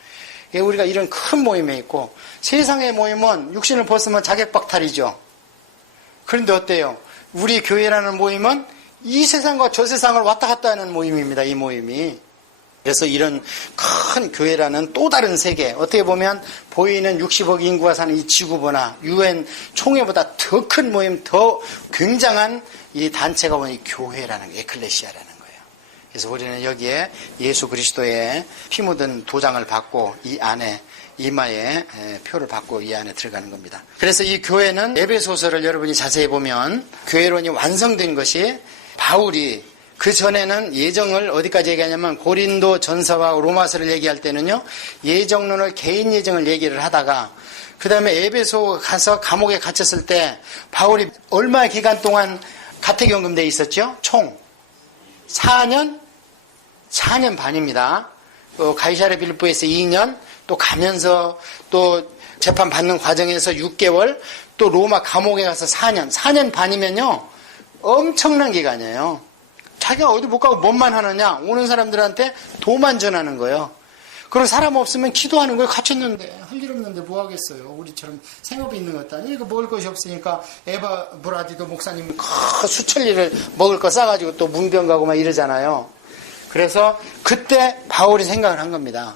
우리가 이런 큰 모임에 있고 세상의 모임은 육신을 벗으면 자객박탈이죠. 그런데 어때요? 우리 교회라는 모임은 이 세상과 저 세상을 왔다 갔다 하는 모임입니다. 이 모임이. 그래서 이런 큰 교회라는 또 다른 세계, 어떻게 보면 보이는 60억 인구가 사는 이 지구보다 UN 총회보다 더 큰 모임, 더 굉장한 이 단체가 뭐냐, 이 교회라는 거예요. 에클레시아라는 거예요. 그래서 우리는 여기에 예수 그리스도의 피 묻은 도장을 받고 이 안에 이마에 표를 받고 이 안에 들어가는 겁니다. 그래서 이 교회는 에베소서를 여러분이 자세히 보면 교회론이 완성된 것이 바울이 그 전에는 예정을 어디까지 얘기하냐면 고린도 전서와 로마서를 얘기할 때는요, 예정론을 개인 예정을 얘기를 하다가 그 다음에 에베소 가서 감옥에 갇혔을 때 바울이 얼마 기간 동안 가택연금대에 있었죠? 총 4년 반입니다. 가이사랴 빌립보에서 2년, 또 가면서 또 재판 받는 과정에서 6개월, 또 로마 감옥에 가서 4년 반이면요 엄청난 기간이에요. 자기가 어디 못 가고 뭔만 하느냐, 오는 사람들한테 도만 전하는 거예요. 그런 사람 없으면 기도하는 거예요. 갇혔는데 할 일 없는데 뭐 하겠어요. 우리처럼 생업이 있는 것도 아니고 이거 먹을 것이 없으니까 에바 브라디도 목사님 수천리를 먹을 거 싸가지고 또 문병 가고 막 이러잖아요. 그래서 그때 바울이 생각을 한 겁니다.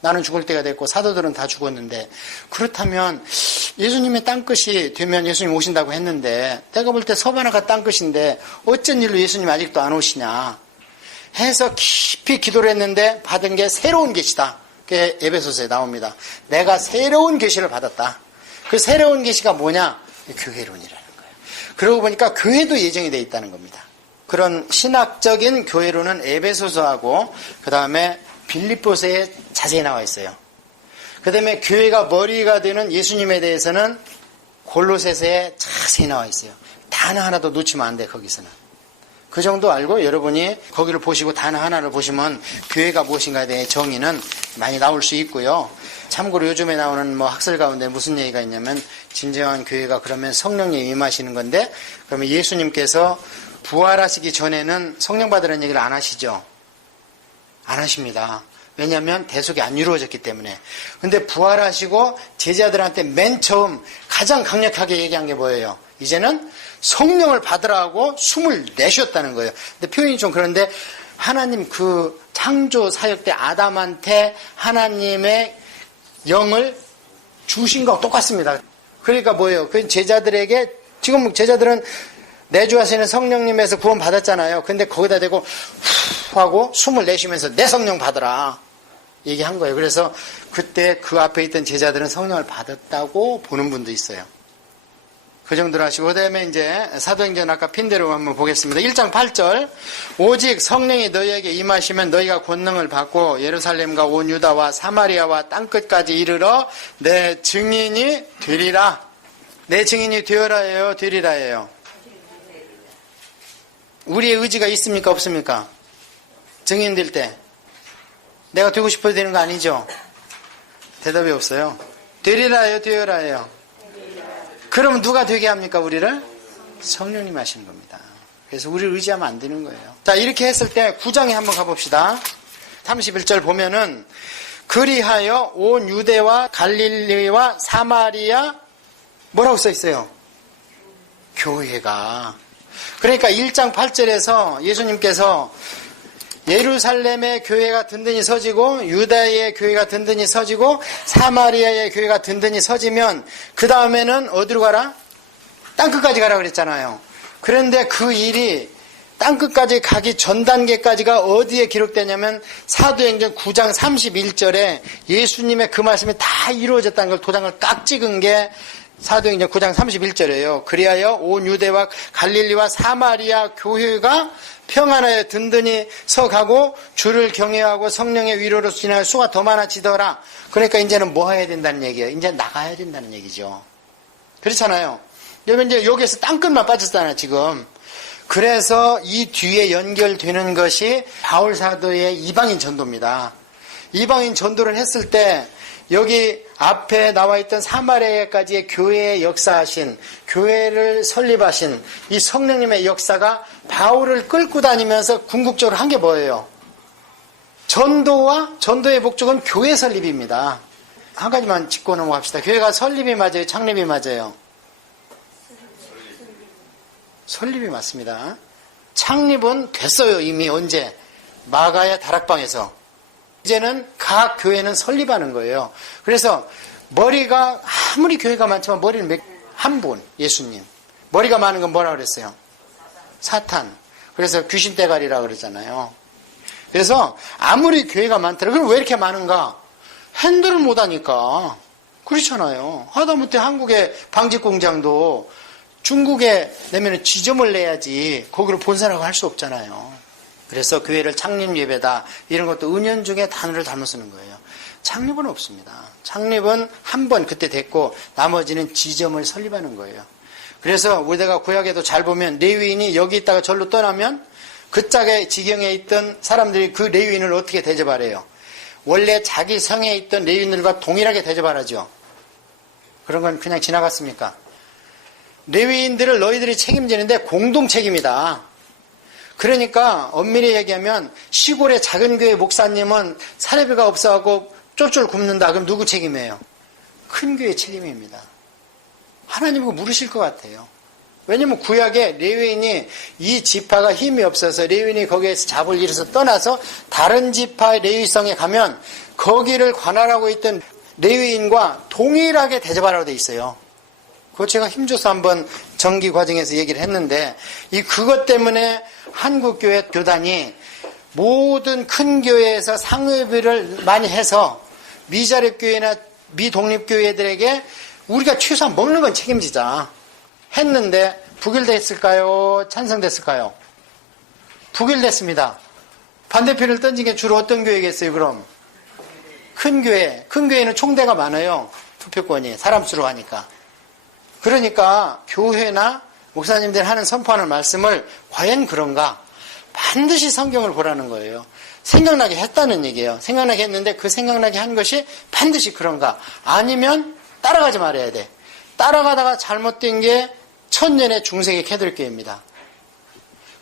나는 죽을 때가 됐고 사도들은 다 죽었는데 그렇다면 예수님의 땅끝이 되면 예수님 오신다고 했는데 내가 볼 때 서바나가 땅끝인데 어쩐 일로 예수님 아직도 안 오시냐 해서 깊이 기도를 했는데 받은 게 새로운 계시다. 그게 에베소서에 나옵니다. 내가 새로운 계시를 받았다. 그 새로운 계시가 뭐냐? 교회론이라는 거예요. 그러고 보니까 교회도 예정이 되어 있다는 겁니다. 그런 신학적인 교회론은 에베소서하고 그 다음에 빌립보서에 자세히 나와 있어요. 그 다음에 교회가 머리가 되는 예수님에 대해서는 골로새서에 자세히 나와 있어요. 단어 하나도 놓치면 안 돼, 거기서는. 그 정도 알고 여러분이 거기를 보시고 단어 하나를 보시면 교회가 무엇인가에 대해 정의는 많이 나올 수 있고요. 참고로 요즘에 나오는 뭐 학설 가운데 무슨 얘기가 있냐면 진정한 교회가 그러면 성령님이 임하시는 건데 그러면 예수님께서 부활하시기 전에는 성령 받으라는 얘기를 안 하시죠? 안 하십니다. 왜냐하면 대속이 안 이루어졌기 때문에. 근데 부활하시고 제자들한테 맨 처음 가장 강력하게 얘기한 게 뭐예요? 이제는 성령을 받으라고 숨을 내쉬었다는 거예요. 근데 표현이 좀 그런데 하나님 그 창조 사역 때 아담한테 하나님의 영을 주신 거하고 똑같습니다. 그러니까 뭐예요? 그 제자들에게 지금 제자들은 내주하시는 성령님에서 구원 받았잖아요. 근데 거기다 대고 후 하고 숨을 내쉬면서 내 성령 받으라 얘기한 거예요. 그래서 그때 그 앞에 있던 제자들은 성령을 받았다고 보는 분도 있어요. 그 정도로 하시고, 그 다음에 이제 사도행전 아까 핀대로 한번 보겠습니다. 1장 8절. 오직 성령이 너희에게 임하시면 너희가 권능을 받고 예루살렘과 온 유다와 사마리아와 땅끝까지 이르러 내 증인이 되리라. 내 증인이 되어라예요, 되리라예요. 우리의 의지가 있습니까, 없습니까? 증인 될 때. 내가 되고 싶어야 되는 거 아니죠? 대답이 없어요. 되리라예요, 되어라예요. 그러면 누가 되게 합니까, 우리를? 성령님 하시는 겁니다. 그래서 우리를 의지하면 안 되는 거예요. 자, 이렇게 했을 때 9장에 한번 가봅시다. 31절 보면은 그리하여 온 유대와 갈릴리와 사마리아 뭐라고 써 있어요? 교회가. 그러니까 1장 8절에서 예수님께서 예루살렘의 교회가 든든히 서지고 유다의 교회가 든든히 서지고 사마리아의 교회가 든든히 서지면 그 다음에는 어디로 가라? 땅끝까지 가라 그랬잖아요. 그런데 그 일이 땅끝까지 가기 전 단계까지가 어디에 기록되냐면 사도행전 9장 31절에 예수님의 그 말씀이 다 이루어졌다는 걸 도장을 깍 찍은 게 사도행전 9장 31절이에요. 그리하여 온 유대와 갈릴리와 사마리아 교회가 평안하여 든든히 서가고 주를 경외하고 성령의 위로로 지나여 수가 더 많아지더라. 그러니까 이제는 뭐 해야 된다는 얘기예요? 이제 나가야 된다는 얘기죠. 그렇잖아요. 여러분 이제 여기에서 땅끝만 빠졌잖아요, 지금. 그래서 이 뒤에 연결되는 것이 바울 사도의 이방인 전도입니다. 이방인 전도를 했을 때 여기 앞에 나와 있던 사마리아까지의 교회에 역사하신, 교회를 설립하신 이 성령님의 역사가 바울을 끌고 다니면서 궁극적으로 한 게 뭐예요? 전도의 목적은 교회 설립입니다. 한 가지만 짚고 넘어갑시다. 교회가 설립이 맞아요? 창립이 맞아요? 설립이 맞습니다. 창립은 됐어요. 이미 언제? 마가야 다락방에서. 이제는 각 교회는 설립하는 거예요. 그래서 머리가 아무리 교회가 많지만 머리는 한 분, 예수님. 머리가 많은 건 뭐라 그랬어요? 사탄. 그래서 귀신 대가리라 그러잖아요. 그래서 아무리 교회가 많더라도 그럼 왜 이렇게 많은가? 핸들을 못 하니까. 그렇잖아요. 하다못해 한국의 방직 공장도 중국에 내면 지점을 내야지 거기를 본사라고 할 수 없잖아요. 그래서 교회를 창립 예배다 이런 것도 은연중에 단어를 잘못 쓰는 거예요. 창립은 없습니다. 창립은 한 번 그때 됐고 나머지는 지점을 설립하는 거예요. 그래서 우리가 구약에도 잘 보면 레위인이 여기 있다가 절로 떠나면 그 짝의 지경에 있던 사람들이 그 레위인을 어떻게 대접하래요? 원래 자기 성에 있던 레위인들과 동일하게 대접하라죠. 그런 건 그냥 지나갔습니까? 레위인들을 너희들이 책임지는데 공동 책임이다. 그러니까 엄밀히 얘기하면 시골의 작은 교회 목사님은 사례비가 없어갖고 쫄쫄 굶는다. 그럼 누구 책임이에요? 큰 교회 책임입니다. 하나님 그거 물으실 것 같아요. 왜냐면 구약에 레위인이 이 지파가 힘이 없어서 레위인이 거기에서 잡을 일에서 떠나서 다른 지파의 레위성에 가면 거기를 관할하고 있던 레위인과 동일하게 대접하라고 돼 있어요. 그거 제가 힘줘서 한번 정기 과정에서 얘기를 했는데 그것 때문에 한국교회 교단이 모든 큰 교회에서 상회비를 많이 해서 미자립교회나 미독립교회들에게 우리가 최소한 먹는 건 책임지자 했는데 부결됐을까요? 찬성됐을까요? 부결됐습니다. 반대편을 던진 게 주로 어떤 교회겠어요, 그럼? 큰 교회. 큰 교회는 총대가 많아요. 투표권이. 사람 수로 하니까. 그러니까 교회나 목사님들이 하는 선포하는 말씀을 과연 그런가? 반드시 성경을 보라는 거예요. 생각나게 했다는 얘기예요. 생각나게 했는데 그 생각나게 한 것이 반드시 그런가? 아니면 따라가지 말아야 돼. 따라가다가 잘못된 게 천년의 중세기 캐톨릭교회입니다.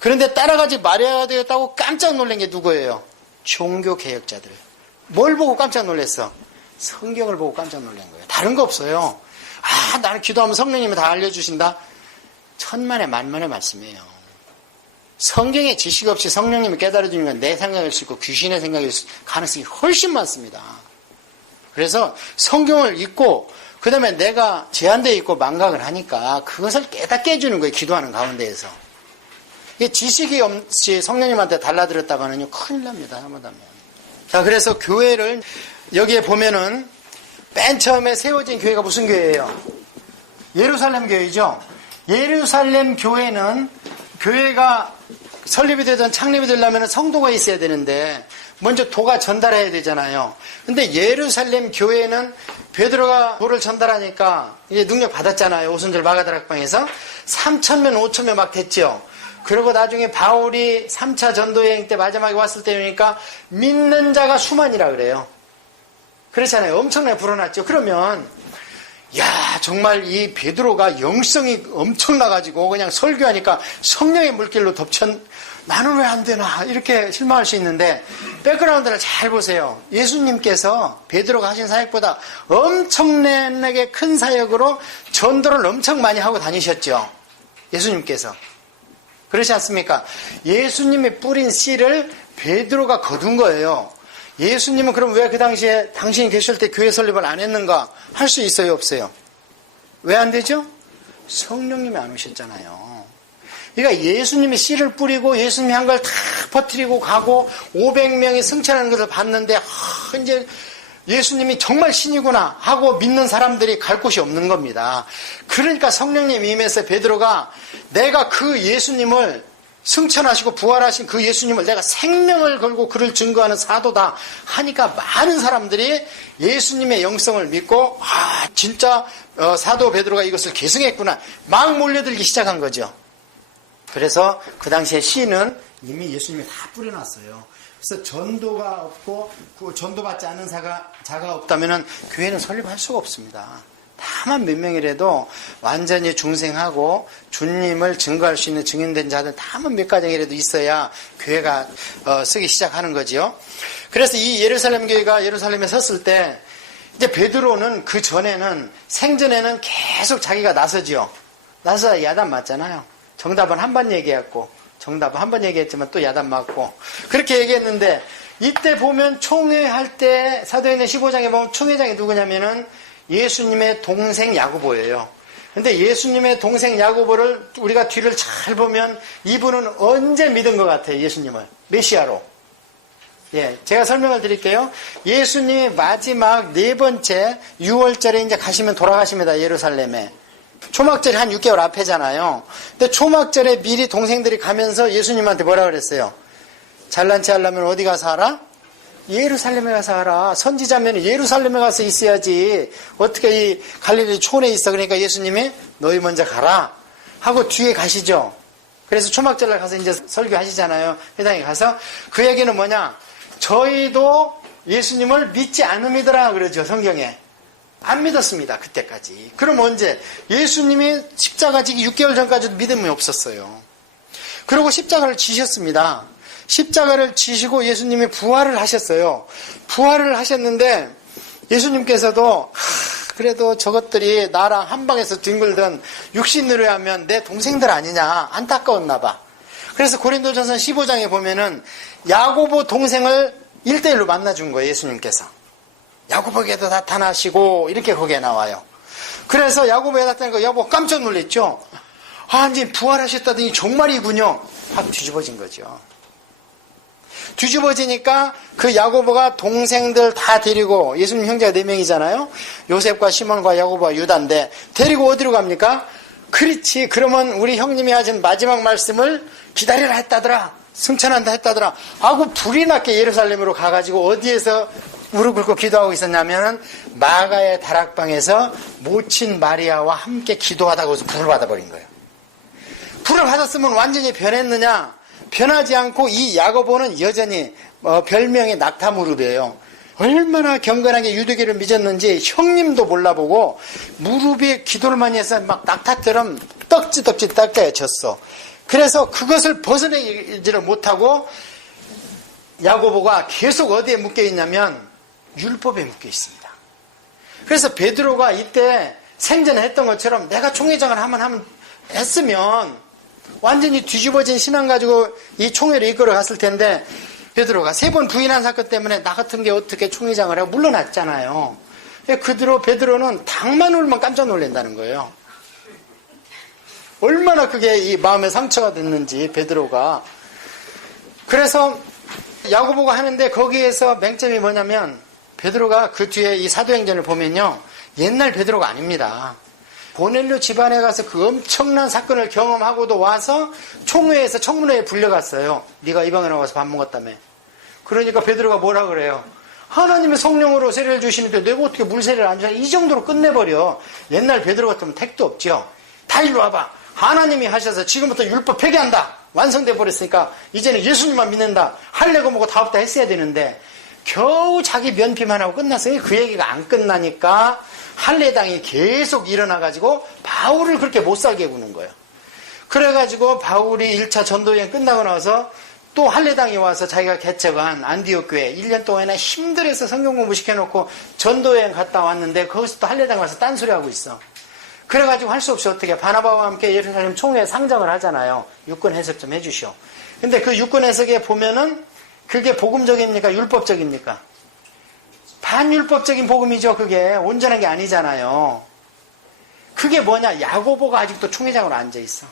그런데 따라가지 말아야 되겠다고 깜짝 놀란 게 누구예요? 종교개혁자들. 뭘 보고 깜짝 놀랐어? 성경을 보고 깜짝 놀란 거예요. 다른 거 없어요. 나는 기도하면 성령님이 다 알려주신다? 천만의 만만의 말씀이에요. 성경에 지식 없이 성령님이 깨달아주는 건 내 생각일 수 있고 귀신의 생각일 가능성이 훨씬 많습니다. 그래서 성경을 읽고 그 다음에 내가 제한되어 있고 망각을 하니까 그것을 깨닫게 해주는 거예요. 기도하는 가운데에서. 이게 지식이 없이 성령님한테 달라들었다가는요 큰일 납니다. 잘못하면. 자, 그래서 교회를 여기에 보면은 맨 처음에 세워진 교회가 무슨 교회예요? 예루살렘 교회죠. 예루살렘 교회는 교회가 설립이 되든 창립이 되려면 성도가 있어야 되는데 먼저 도가 전달해야 되잖아요. 근데 예루살렘 교회는 베드로가 도를 전달하니까 이제 능력 받았잖아요. 오순절 마가다락방에서 3,000명, 5,000명 막 됐죠. 그리고 나중에 바울이 3차 전도여행 때 마지막에 왔을 때니까 믿는 자가 수만이라 그래요. 그렇잖아요. 엄청나게 불어났죠. 그러면 정말 이 베드로가 영성이 엄청나가지고 그냥 설교하니까 성령의 물길로 나는 왜 안 되나 이렇게 실망할 수 있는데 백그라운드를 잘 보세요. 예수님께서 베드로가 하신 사역보다 엄청나게 큰 사역으로 전도를 엄청 많이 하고 다니셨죠. 예수님께서. 그렇지 않습니까? 예수님이 뿌린 씨를 베드로가 거둔 거예요. 예수님은 그럼 왜 그 당시에 당신이 계실 때 교회 설립을 안 했는가? 할 수 있어요, 없어요? 왜 안 되죠? 성령님이 안 오셨잖아요. 그러니까 예수님이 씨를 뿌리고 예수님이 한 걸 다 퍼뜨리고 가고 500명이 승천하는 것을 봤는데 이제 예수님이 정말 신이구나 하고 믿는 사람들이 갈 곳이 없는 겁니다. 그러니까 성령님 임해서 베드로가 내가 그 예수님을 승천하시고 부활하신 그 예수님을 내가 생명을 걸고 그를 증거하는 사도다 하니까 많은 사람들이 예수님의 영성을 믿고 진짜 사도 베드로가 이것을 계승했구나 막 몰려들기 시작한 거죠. 그래서 그 당시에 씨는 이미 예수님이 다 뿌려놨어요. 그래서 전도가 없고 그 전도받지 않은 자가 없다면 교회는 설립할 수가 없습니다. 다만 몇 명이라도 완전히 중생하고 주님을 증거할 수 있는 증인된 자들 다만 몇 가정이라도 있어야 교회가 쓰기 시작하는 거지요. 그래서 이 예루살렘 교회가 예루살렘에 섰을 때 이제 베드로는 그 전에는 생전에는 계속 자기가 나서지요. 나서 야단 맞잖아요. 정답은 한 번 얘기했고 정답은 한 번 얘기했지만 또 야단 맞고 그렇게 얘기했는데 이때 보면 총회할 때 사도행전 15장에 보면 총회장이 누구냐면은 예수님의 동생 야고보예요. 근데 예수님의 동생 야고보를 우리가 뒤를 잘 보면 이분은 언제 믿은 것 같아요? 예수님을 메시아로. 제가 설명을 드릴게요. 예수님이 마지막 4번째 6월절에 이제 가시면 돌아가십니다. 예루살렘에. 초막절이 한 6개월 앞에잖아요. 근데 초막절에 미리 동생들이 가면서 예수님한테 뭐라 그랬어요? 잘난 체 하려면 어디 가서 하라? 예루살렘에 가서 하라. 선지자면 예루살렘에 가서 있어야지. 어떻게 이 갈릴리 촌에 있어. 그러니까 예수님이 너희 먼저 가라 하고 뒤에 가시죠. 그래서 초막절날 가서 이제 설교하시잖아요. 회당에 가서 그 얘기는 뭐냐? 저희도 예수님을 믿지 않음이더라 그러죠. 성경에. 안 믿었습니다. 그때까지. 그럼 언제? 예수님이 십자가 지기 6개월 전까지도 믿음이 없었어요. 그리고 십자가를 지셨습니다. 십자가를 지시고 예수님이 부활을 하셨어요. 부활을 하셨는데 예수님께서도 그래도 저것들이 나랑 한 방에서 뒹굴던 육신으로 하면 내 동생들 아니냐 안타까웠나 봐. 그래서 고린도전서 15장에 보면은 야고보 동생을 1대1로 만나준 거예요. 예수님께서. 야고보에게도 나타나시고 이렇게 거기에 나와요. 그래서 야고보에 나타나니까 야고보 깜짝 놀랐죠. 이제 부활하셨다더니 정말이군요. 확 뒤집어진 거죠. 뒤집어지니까 그 야고보가 동생들 다 데리고 예수님 형제가 4명이잖아요. 요셉과 시몬과 야고보와 유다인데 데리고 어디로 갑니까? 그렇지. 그러면 우리 형님이 하신 마지막 말씀을 기다리라 했다더라. 승천한다 했다더라. 하고 불이 났게 예루살렘으로 가가지고 어디에서 무릎 꿇고 기도하고 있었냐면 마가의 다락방에서 모친 마리아와 함께 기도하다가 거기서 불을 받아버린 거예요. 불을 받았으면 완전히 변했느냐? 변하지 않고 이 야고보는 여전히 별명이 낙타무릎이에요. 얼마나 경건하게 유대교를 믿었는지 형님도 몰라보고 무릎에 기도를 많이 해서 막 낙타처럼 떡지떡지 닦여졌어. 그래서 그것을 벗어내지를 못하고 야고보가 계속 어디에 묶여있냐면 율법에 묶여있습니다. 그래서 베드로가 이때 생전에 했던 것처럼 내가 총회장을 했으면 완전히 뒤집어진 신앙 가지고 이 총회를 이끌어 갔을 텐데 베드로가 3번 부인한 사건 때문에 나 같은 게 어떻게 총회장을 하고 물러났잖아요. 베드로는 당만 울면 깜짝 놀란다는 거예요. 얼마나 그게 이 마음에 상처가 됐는지 베드로가. 그래서 야고보가 하는데 거기에서 맹점이 뭐냐면 베드로가 그 뒤에 이 사도행전을 보면요. 옛날 베드로가 아닙니다. 고넬료 집안에 가서 그 엄청난 사건을 경험하고도 와서 총회에서 청문회에 불려갔어요. 네가 이방에 나가서 밥 먹었다며. 그러니까 베드로가 뭐라 그래요? 하나님의 성령으로 세례를 주시는데 내가 어떻게 물세례를 안 주냐. 이 정도로 끝내버려. 옛날 베드로 같으면 택도 없죠. 다 일로 와봐. 하나님이 하셔서 지금부터 율법 폐기한다. 완성돼 버렸으니까 이제는 예수님만 믿는다. 할례고 뭐고 다 없다 했어야 되는데 겨우 자기 면피만 하고 끝났어요. 그 얘기가 안 끝나니까 할례당이 계속 일어나가지고 바울을 그렇게 못살게 구는 거예요. 그래가지고 바울이 1차 전도여행 끝나고 나서 또 할례당이 와서 자기가 개척한 안디옥 교회 1년 동안에 힘들어서 성경 공부 시켜놓고 전도여행 갔다 왔는데 거기서 또 할례당 와서 딴소리하고 있어. 그래가지고 할 수 없이 어떻게 바나바와 함께 예루살렘 총회에 상정을 하잖아요. 유권 해석 좀 해주시오. 근데 그 유권 해석에 보면은 그게 복음적입니까? 율법적입니까? 반율법적인 복음이죠. 그게 온전한 게 아니잖아요. 그게 뭐냐? 야고보가 아직도 총회장으로 앉아있어.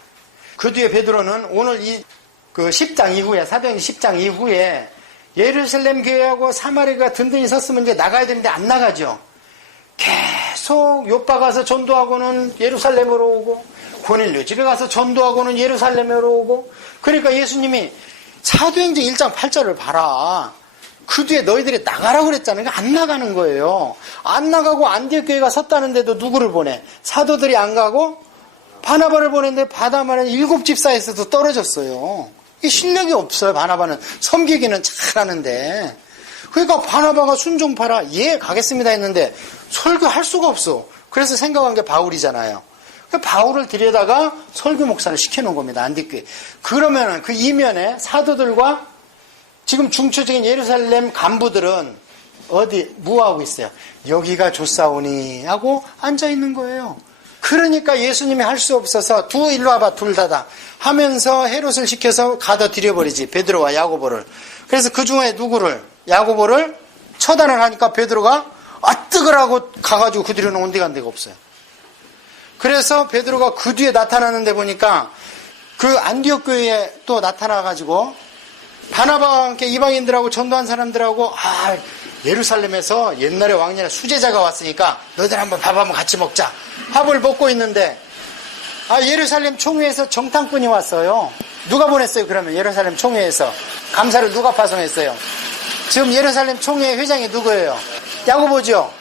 그 뒤에 베드로는 오늘 그 10장 이후에, 사도행전 10장 이후에 예루살렘 교회하고 사마리아가 든든히 섰으면 이제 나가야 되는데 안 나가죠. 계속 요파 가서 전도하고는 예루살렘으로 오고, 고넬료 집에 가서 전도하고는 예루살렘으로 오고. 그러니까 예수님이 사도행전 1장 8절을 봐라. 그 뒤에 너희들이 나가라고 그랬잖아요. 안 나가는 거예요. 안 나가고 안디옥 교회가 섰다는데도 누구를 보내? 사도들이 안 가고 바나바를 보냈는데 바나바는 7집사에서도 떨어졌어요. 이 실력이 없어요. 바나바는 섬기기는 잘하는데. 그러니까 바나바가 순종파라 예 가겠습니다 했는데 설교할 수가 없어. 그래서 생각한 게 바울이잖아요. 바울을 들여다가 설교 목사를 시켜놓은 겁니다. 안디옥교회. 그러면은 그 이면에 사도들과 지금 중추적인 예루살렘 간부들은 어디 뭐하고 있어요? 여기가 좋사오니 하고 앉아있는 거예요. 그러니까 예수님이 할 수 없어서 일로 와봐 둘 다다 하면서 헤롯을 시켜서 가둬들여버리지. 베드로와 야고보를. 그래서 그 중에 누구를? 야고보를 처단을 하니까 베드로가 뜨거라 하고 가가지고 그 뒤로는 온 데가 간 데가 없어요. 그래서 베드로가 그 뒤에 나타나는데 보니까 그 안디옥 교회에 또 나타나가지고 바나바와 함께 이방인들하고 전도한 사람들하고 예루살렘에서 옛날에 왕년에 수제자가 왔으니까 너희들 한번 밥 한번 같이 먹자. 밥을 먹고 있는데 예루살렘 총회에서 정탐꾼이 왔어요. 누가 보냈어요? 그러면 예루살렘 총회에서 감사를 누가 파송했어요? 지금 예루살렘 총회 회장이 누구예요? 야고보죠.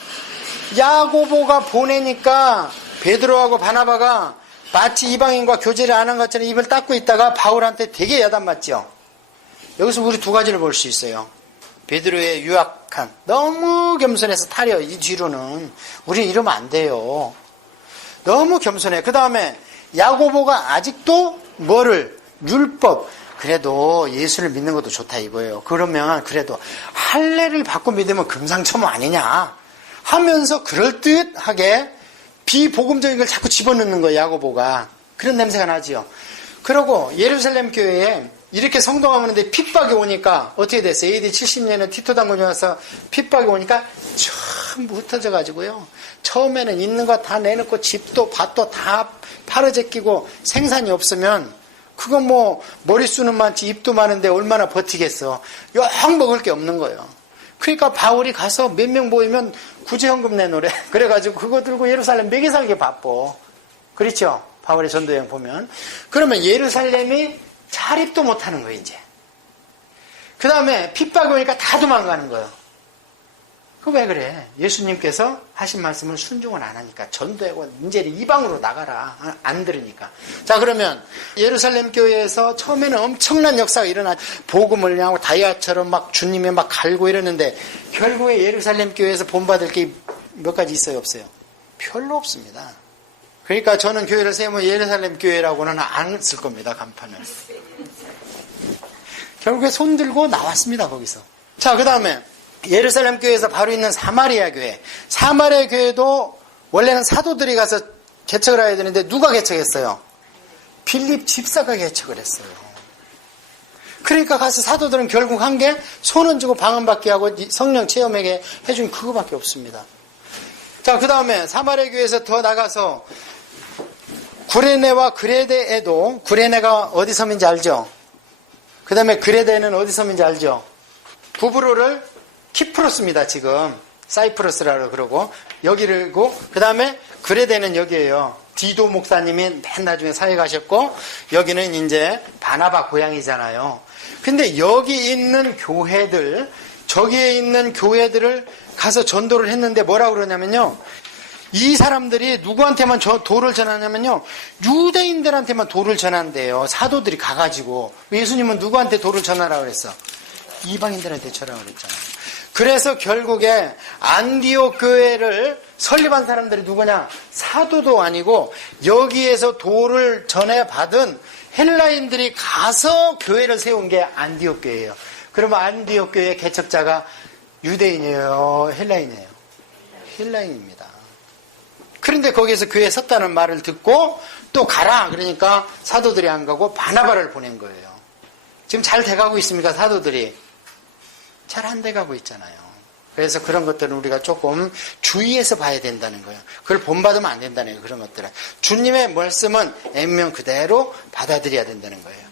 야고보가 보내니까 베드로하고 바나바가 마치 이방인과 교제를 안 한 것처럼 입을 닦고 있다가 바울한테 되게 야단맞죠. 여기서 우리 두 가지를 볼 수 있어요. 베드로의 유약한, 너무 겸손해서 타려. 이 뒤로는 우리 이러면 안 돼요. 너무 겸손해. 그 다음에 야고보가 아직도 율법, 그래도 예수를 믿는 것도 좋다 이거예요. 그러면 그래도 할례를 받고 믿으면 금상첨화 아니냐 하면서 그럴듯하게 비복음적인 걸 자꾸 집어넣는 거예요. 야고보가. 그런 냄새가 나지요. 그러고 예루살렘 교회에 이렇게 성도가 오는데 핍박이 오니까 어떻게 됐어요? AD 70년에 티토 당군이 와서 핍박이 오니까 전부 흩어져 가지고요. 처음에는 있는 거 다 내놓고 집도 밭도 다 팔아제끼고 생산이 없으면 그건 머리 쑤는 많지 입도 많은데 얼마나 버티겠어. 영 먹을 게 없는 거예요. 그러니까 바울이 가서 몇 명 모이면 구제헌금 내놓으래. 그래가지고 그거 들고 예루살렘 먹여 살기 바빠. 그렇죠? 바울의 전도여행 보면. 그러면 예루살렘이 자립도 못하는 거예요, 이제. 그 다음에 핍박이 오니까 다 도망가는 거예요. 그거 왜 그래? 예수님께서 하신 말씀을 순종을 안 하니까. 전도하고 이제 이방으로 나가라. 안 들으니까. 자, 그러면 예루살렘 교회에서 처음에는 엄청난 역사가 일어나 복음을 하고 다이아처럼 막 주님이 막 갈고 이러는데 결국에 예루살렘 교회에서 본받을 게 몇 가지 있어요, 없어요? 별로 없습니다. 그러니까 저는 교회를 세우면 예루살렘 교회라고는 안 쓸 겁니다, 간판을. 결국에 손 들고 나왔습니다, 거기서. 자, 그 다음에 예루살렘 교회에서 바로 있는 사마리아 교회. 사마리아 교회도 원래는 사도들이 가서 개척을 해야 되는데 누가 개척했어요? 빌립 집사가 개척을 했어요. 그러니까 가서 사도들은 결국 한 게 손은 주고 방언 받게 하고 성령 체험하게 해준 그거밖에 없습니다. 자, 그 다음에 사마리아 교회에서 더 나가서 구레네와 그레데에도, 구레네가 어디 섬인지 알죠? 그 다음에 그레데는 어디 섬인지 알죠? 부브로를 키프로스입니다, 지금. 사이프러스라고 그러고, 여기를고, 그 다음에 그레데는 여기에요. 디도 목사님이 맨 나중에 사회 가셨고, 여기는 이제 바나바 고향이잖아요. 근데 여기 있는 교회들, 저기에 있는 교회들을 가서 전도를 했는데 뭐라고 그러냐면요. 이 사람들이 누구한테만 도를 전하냐면요. 유대인들한테만 도를 전한대요. 사도들이 가가지고. 예수님은 누구한테 도를 전하라고 그랬어? 이방인들한테 전하라고 그랬잖아요. 그래서 결국에 안디옥 교회를 설립한 사람들이 누구냐? 사도도 아니고 여기에서 도를 전해받은 헬라인들이 가서 교회를 세운 게 안디옥 교회예요. 그러면 안디옥 교회 개척자가 유대인이에요? 헬라인이에요? 헬라인입니다. 그런데 거기에서 교회에 섰다는 말을 듣고 또 가라 그러니까 사도들이 안 가고 바나바를 보낸 거예요. 지금 잘 돼가고 있습니까? 사도들이 잘 안 돼가고 있잖아요. 그래서 그런 것들은 우리가 조금 주의해서 봐야 된다는 거예요. 그걸 본받으면 안 된다는 거예요. 그런 것들은. 주님의 말씀은 액면 그대로 받아들여야 된다는 거예요.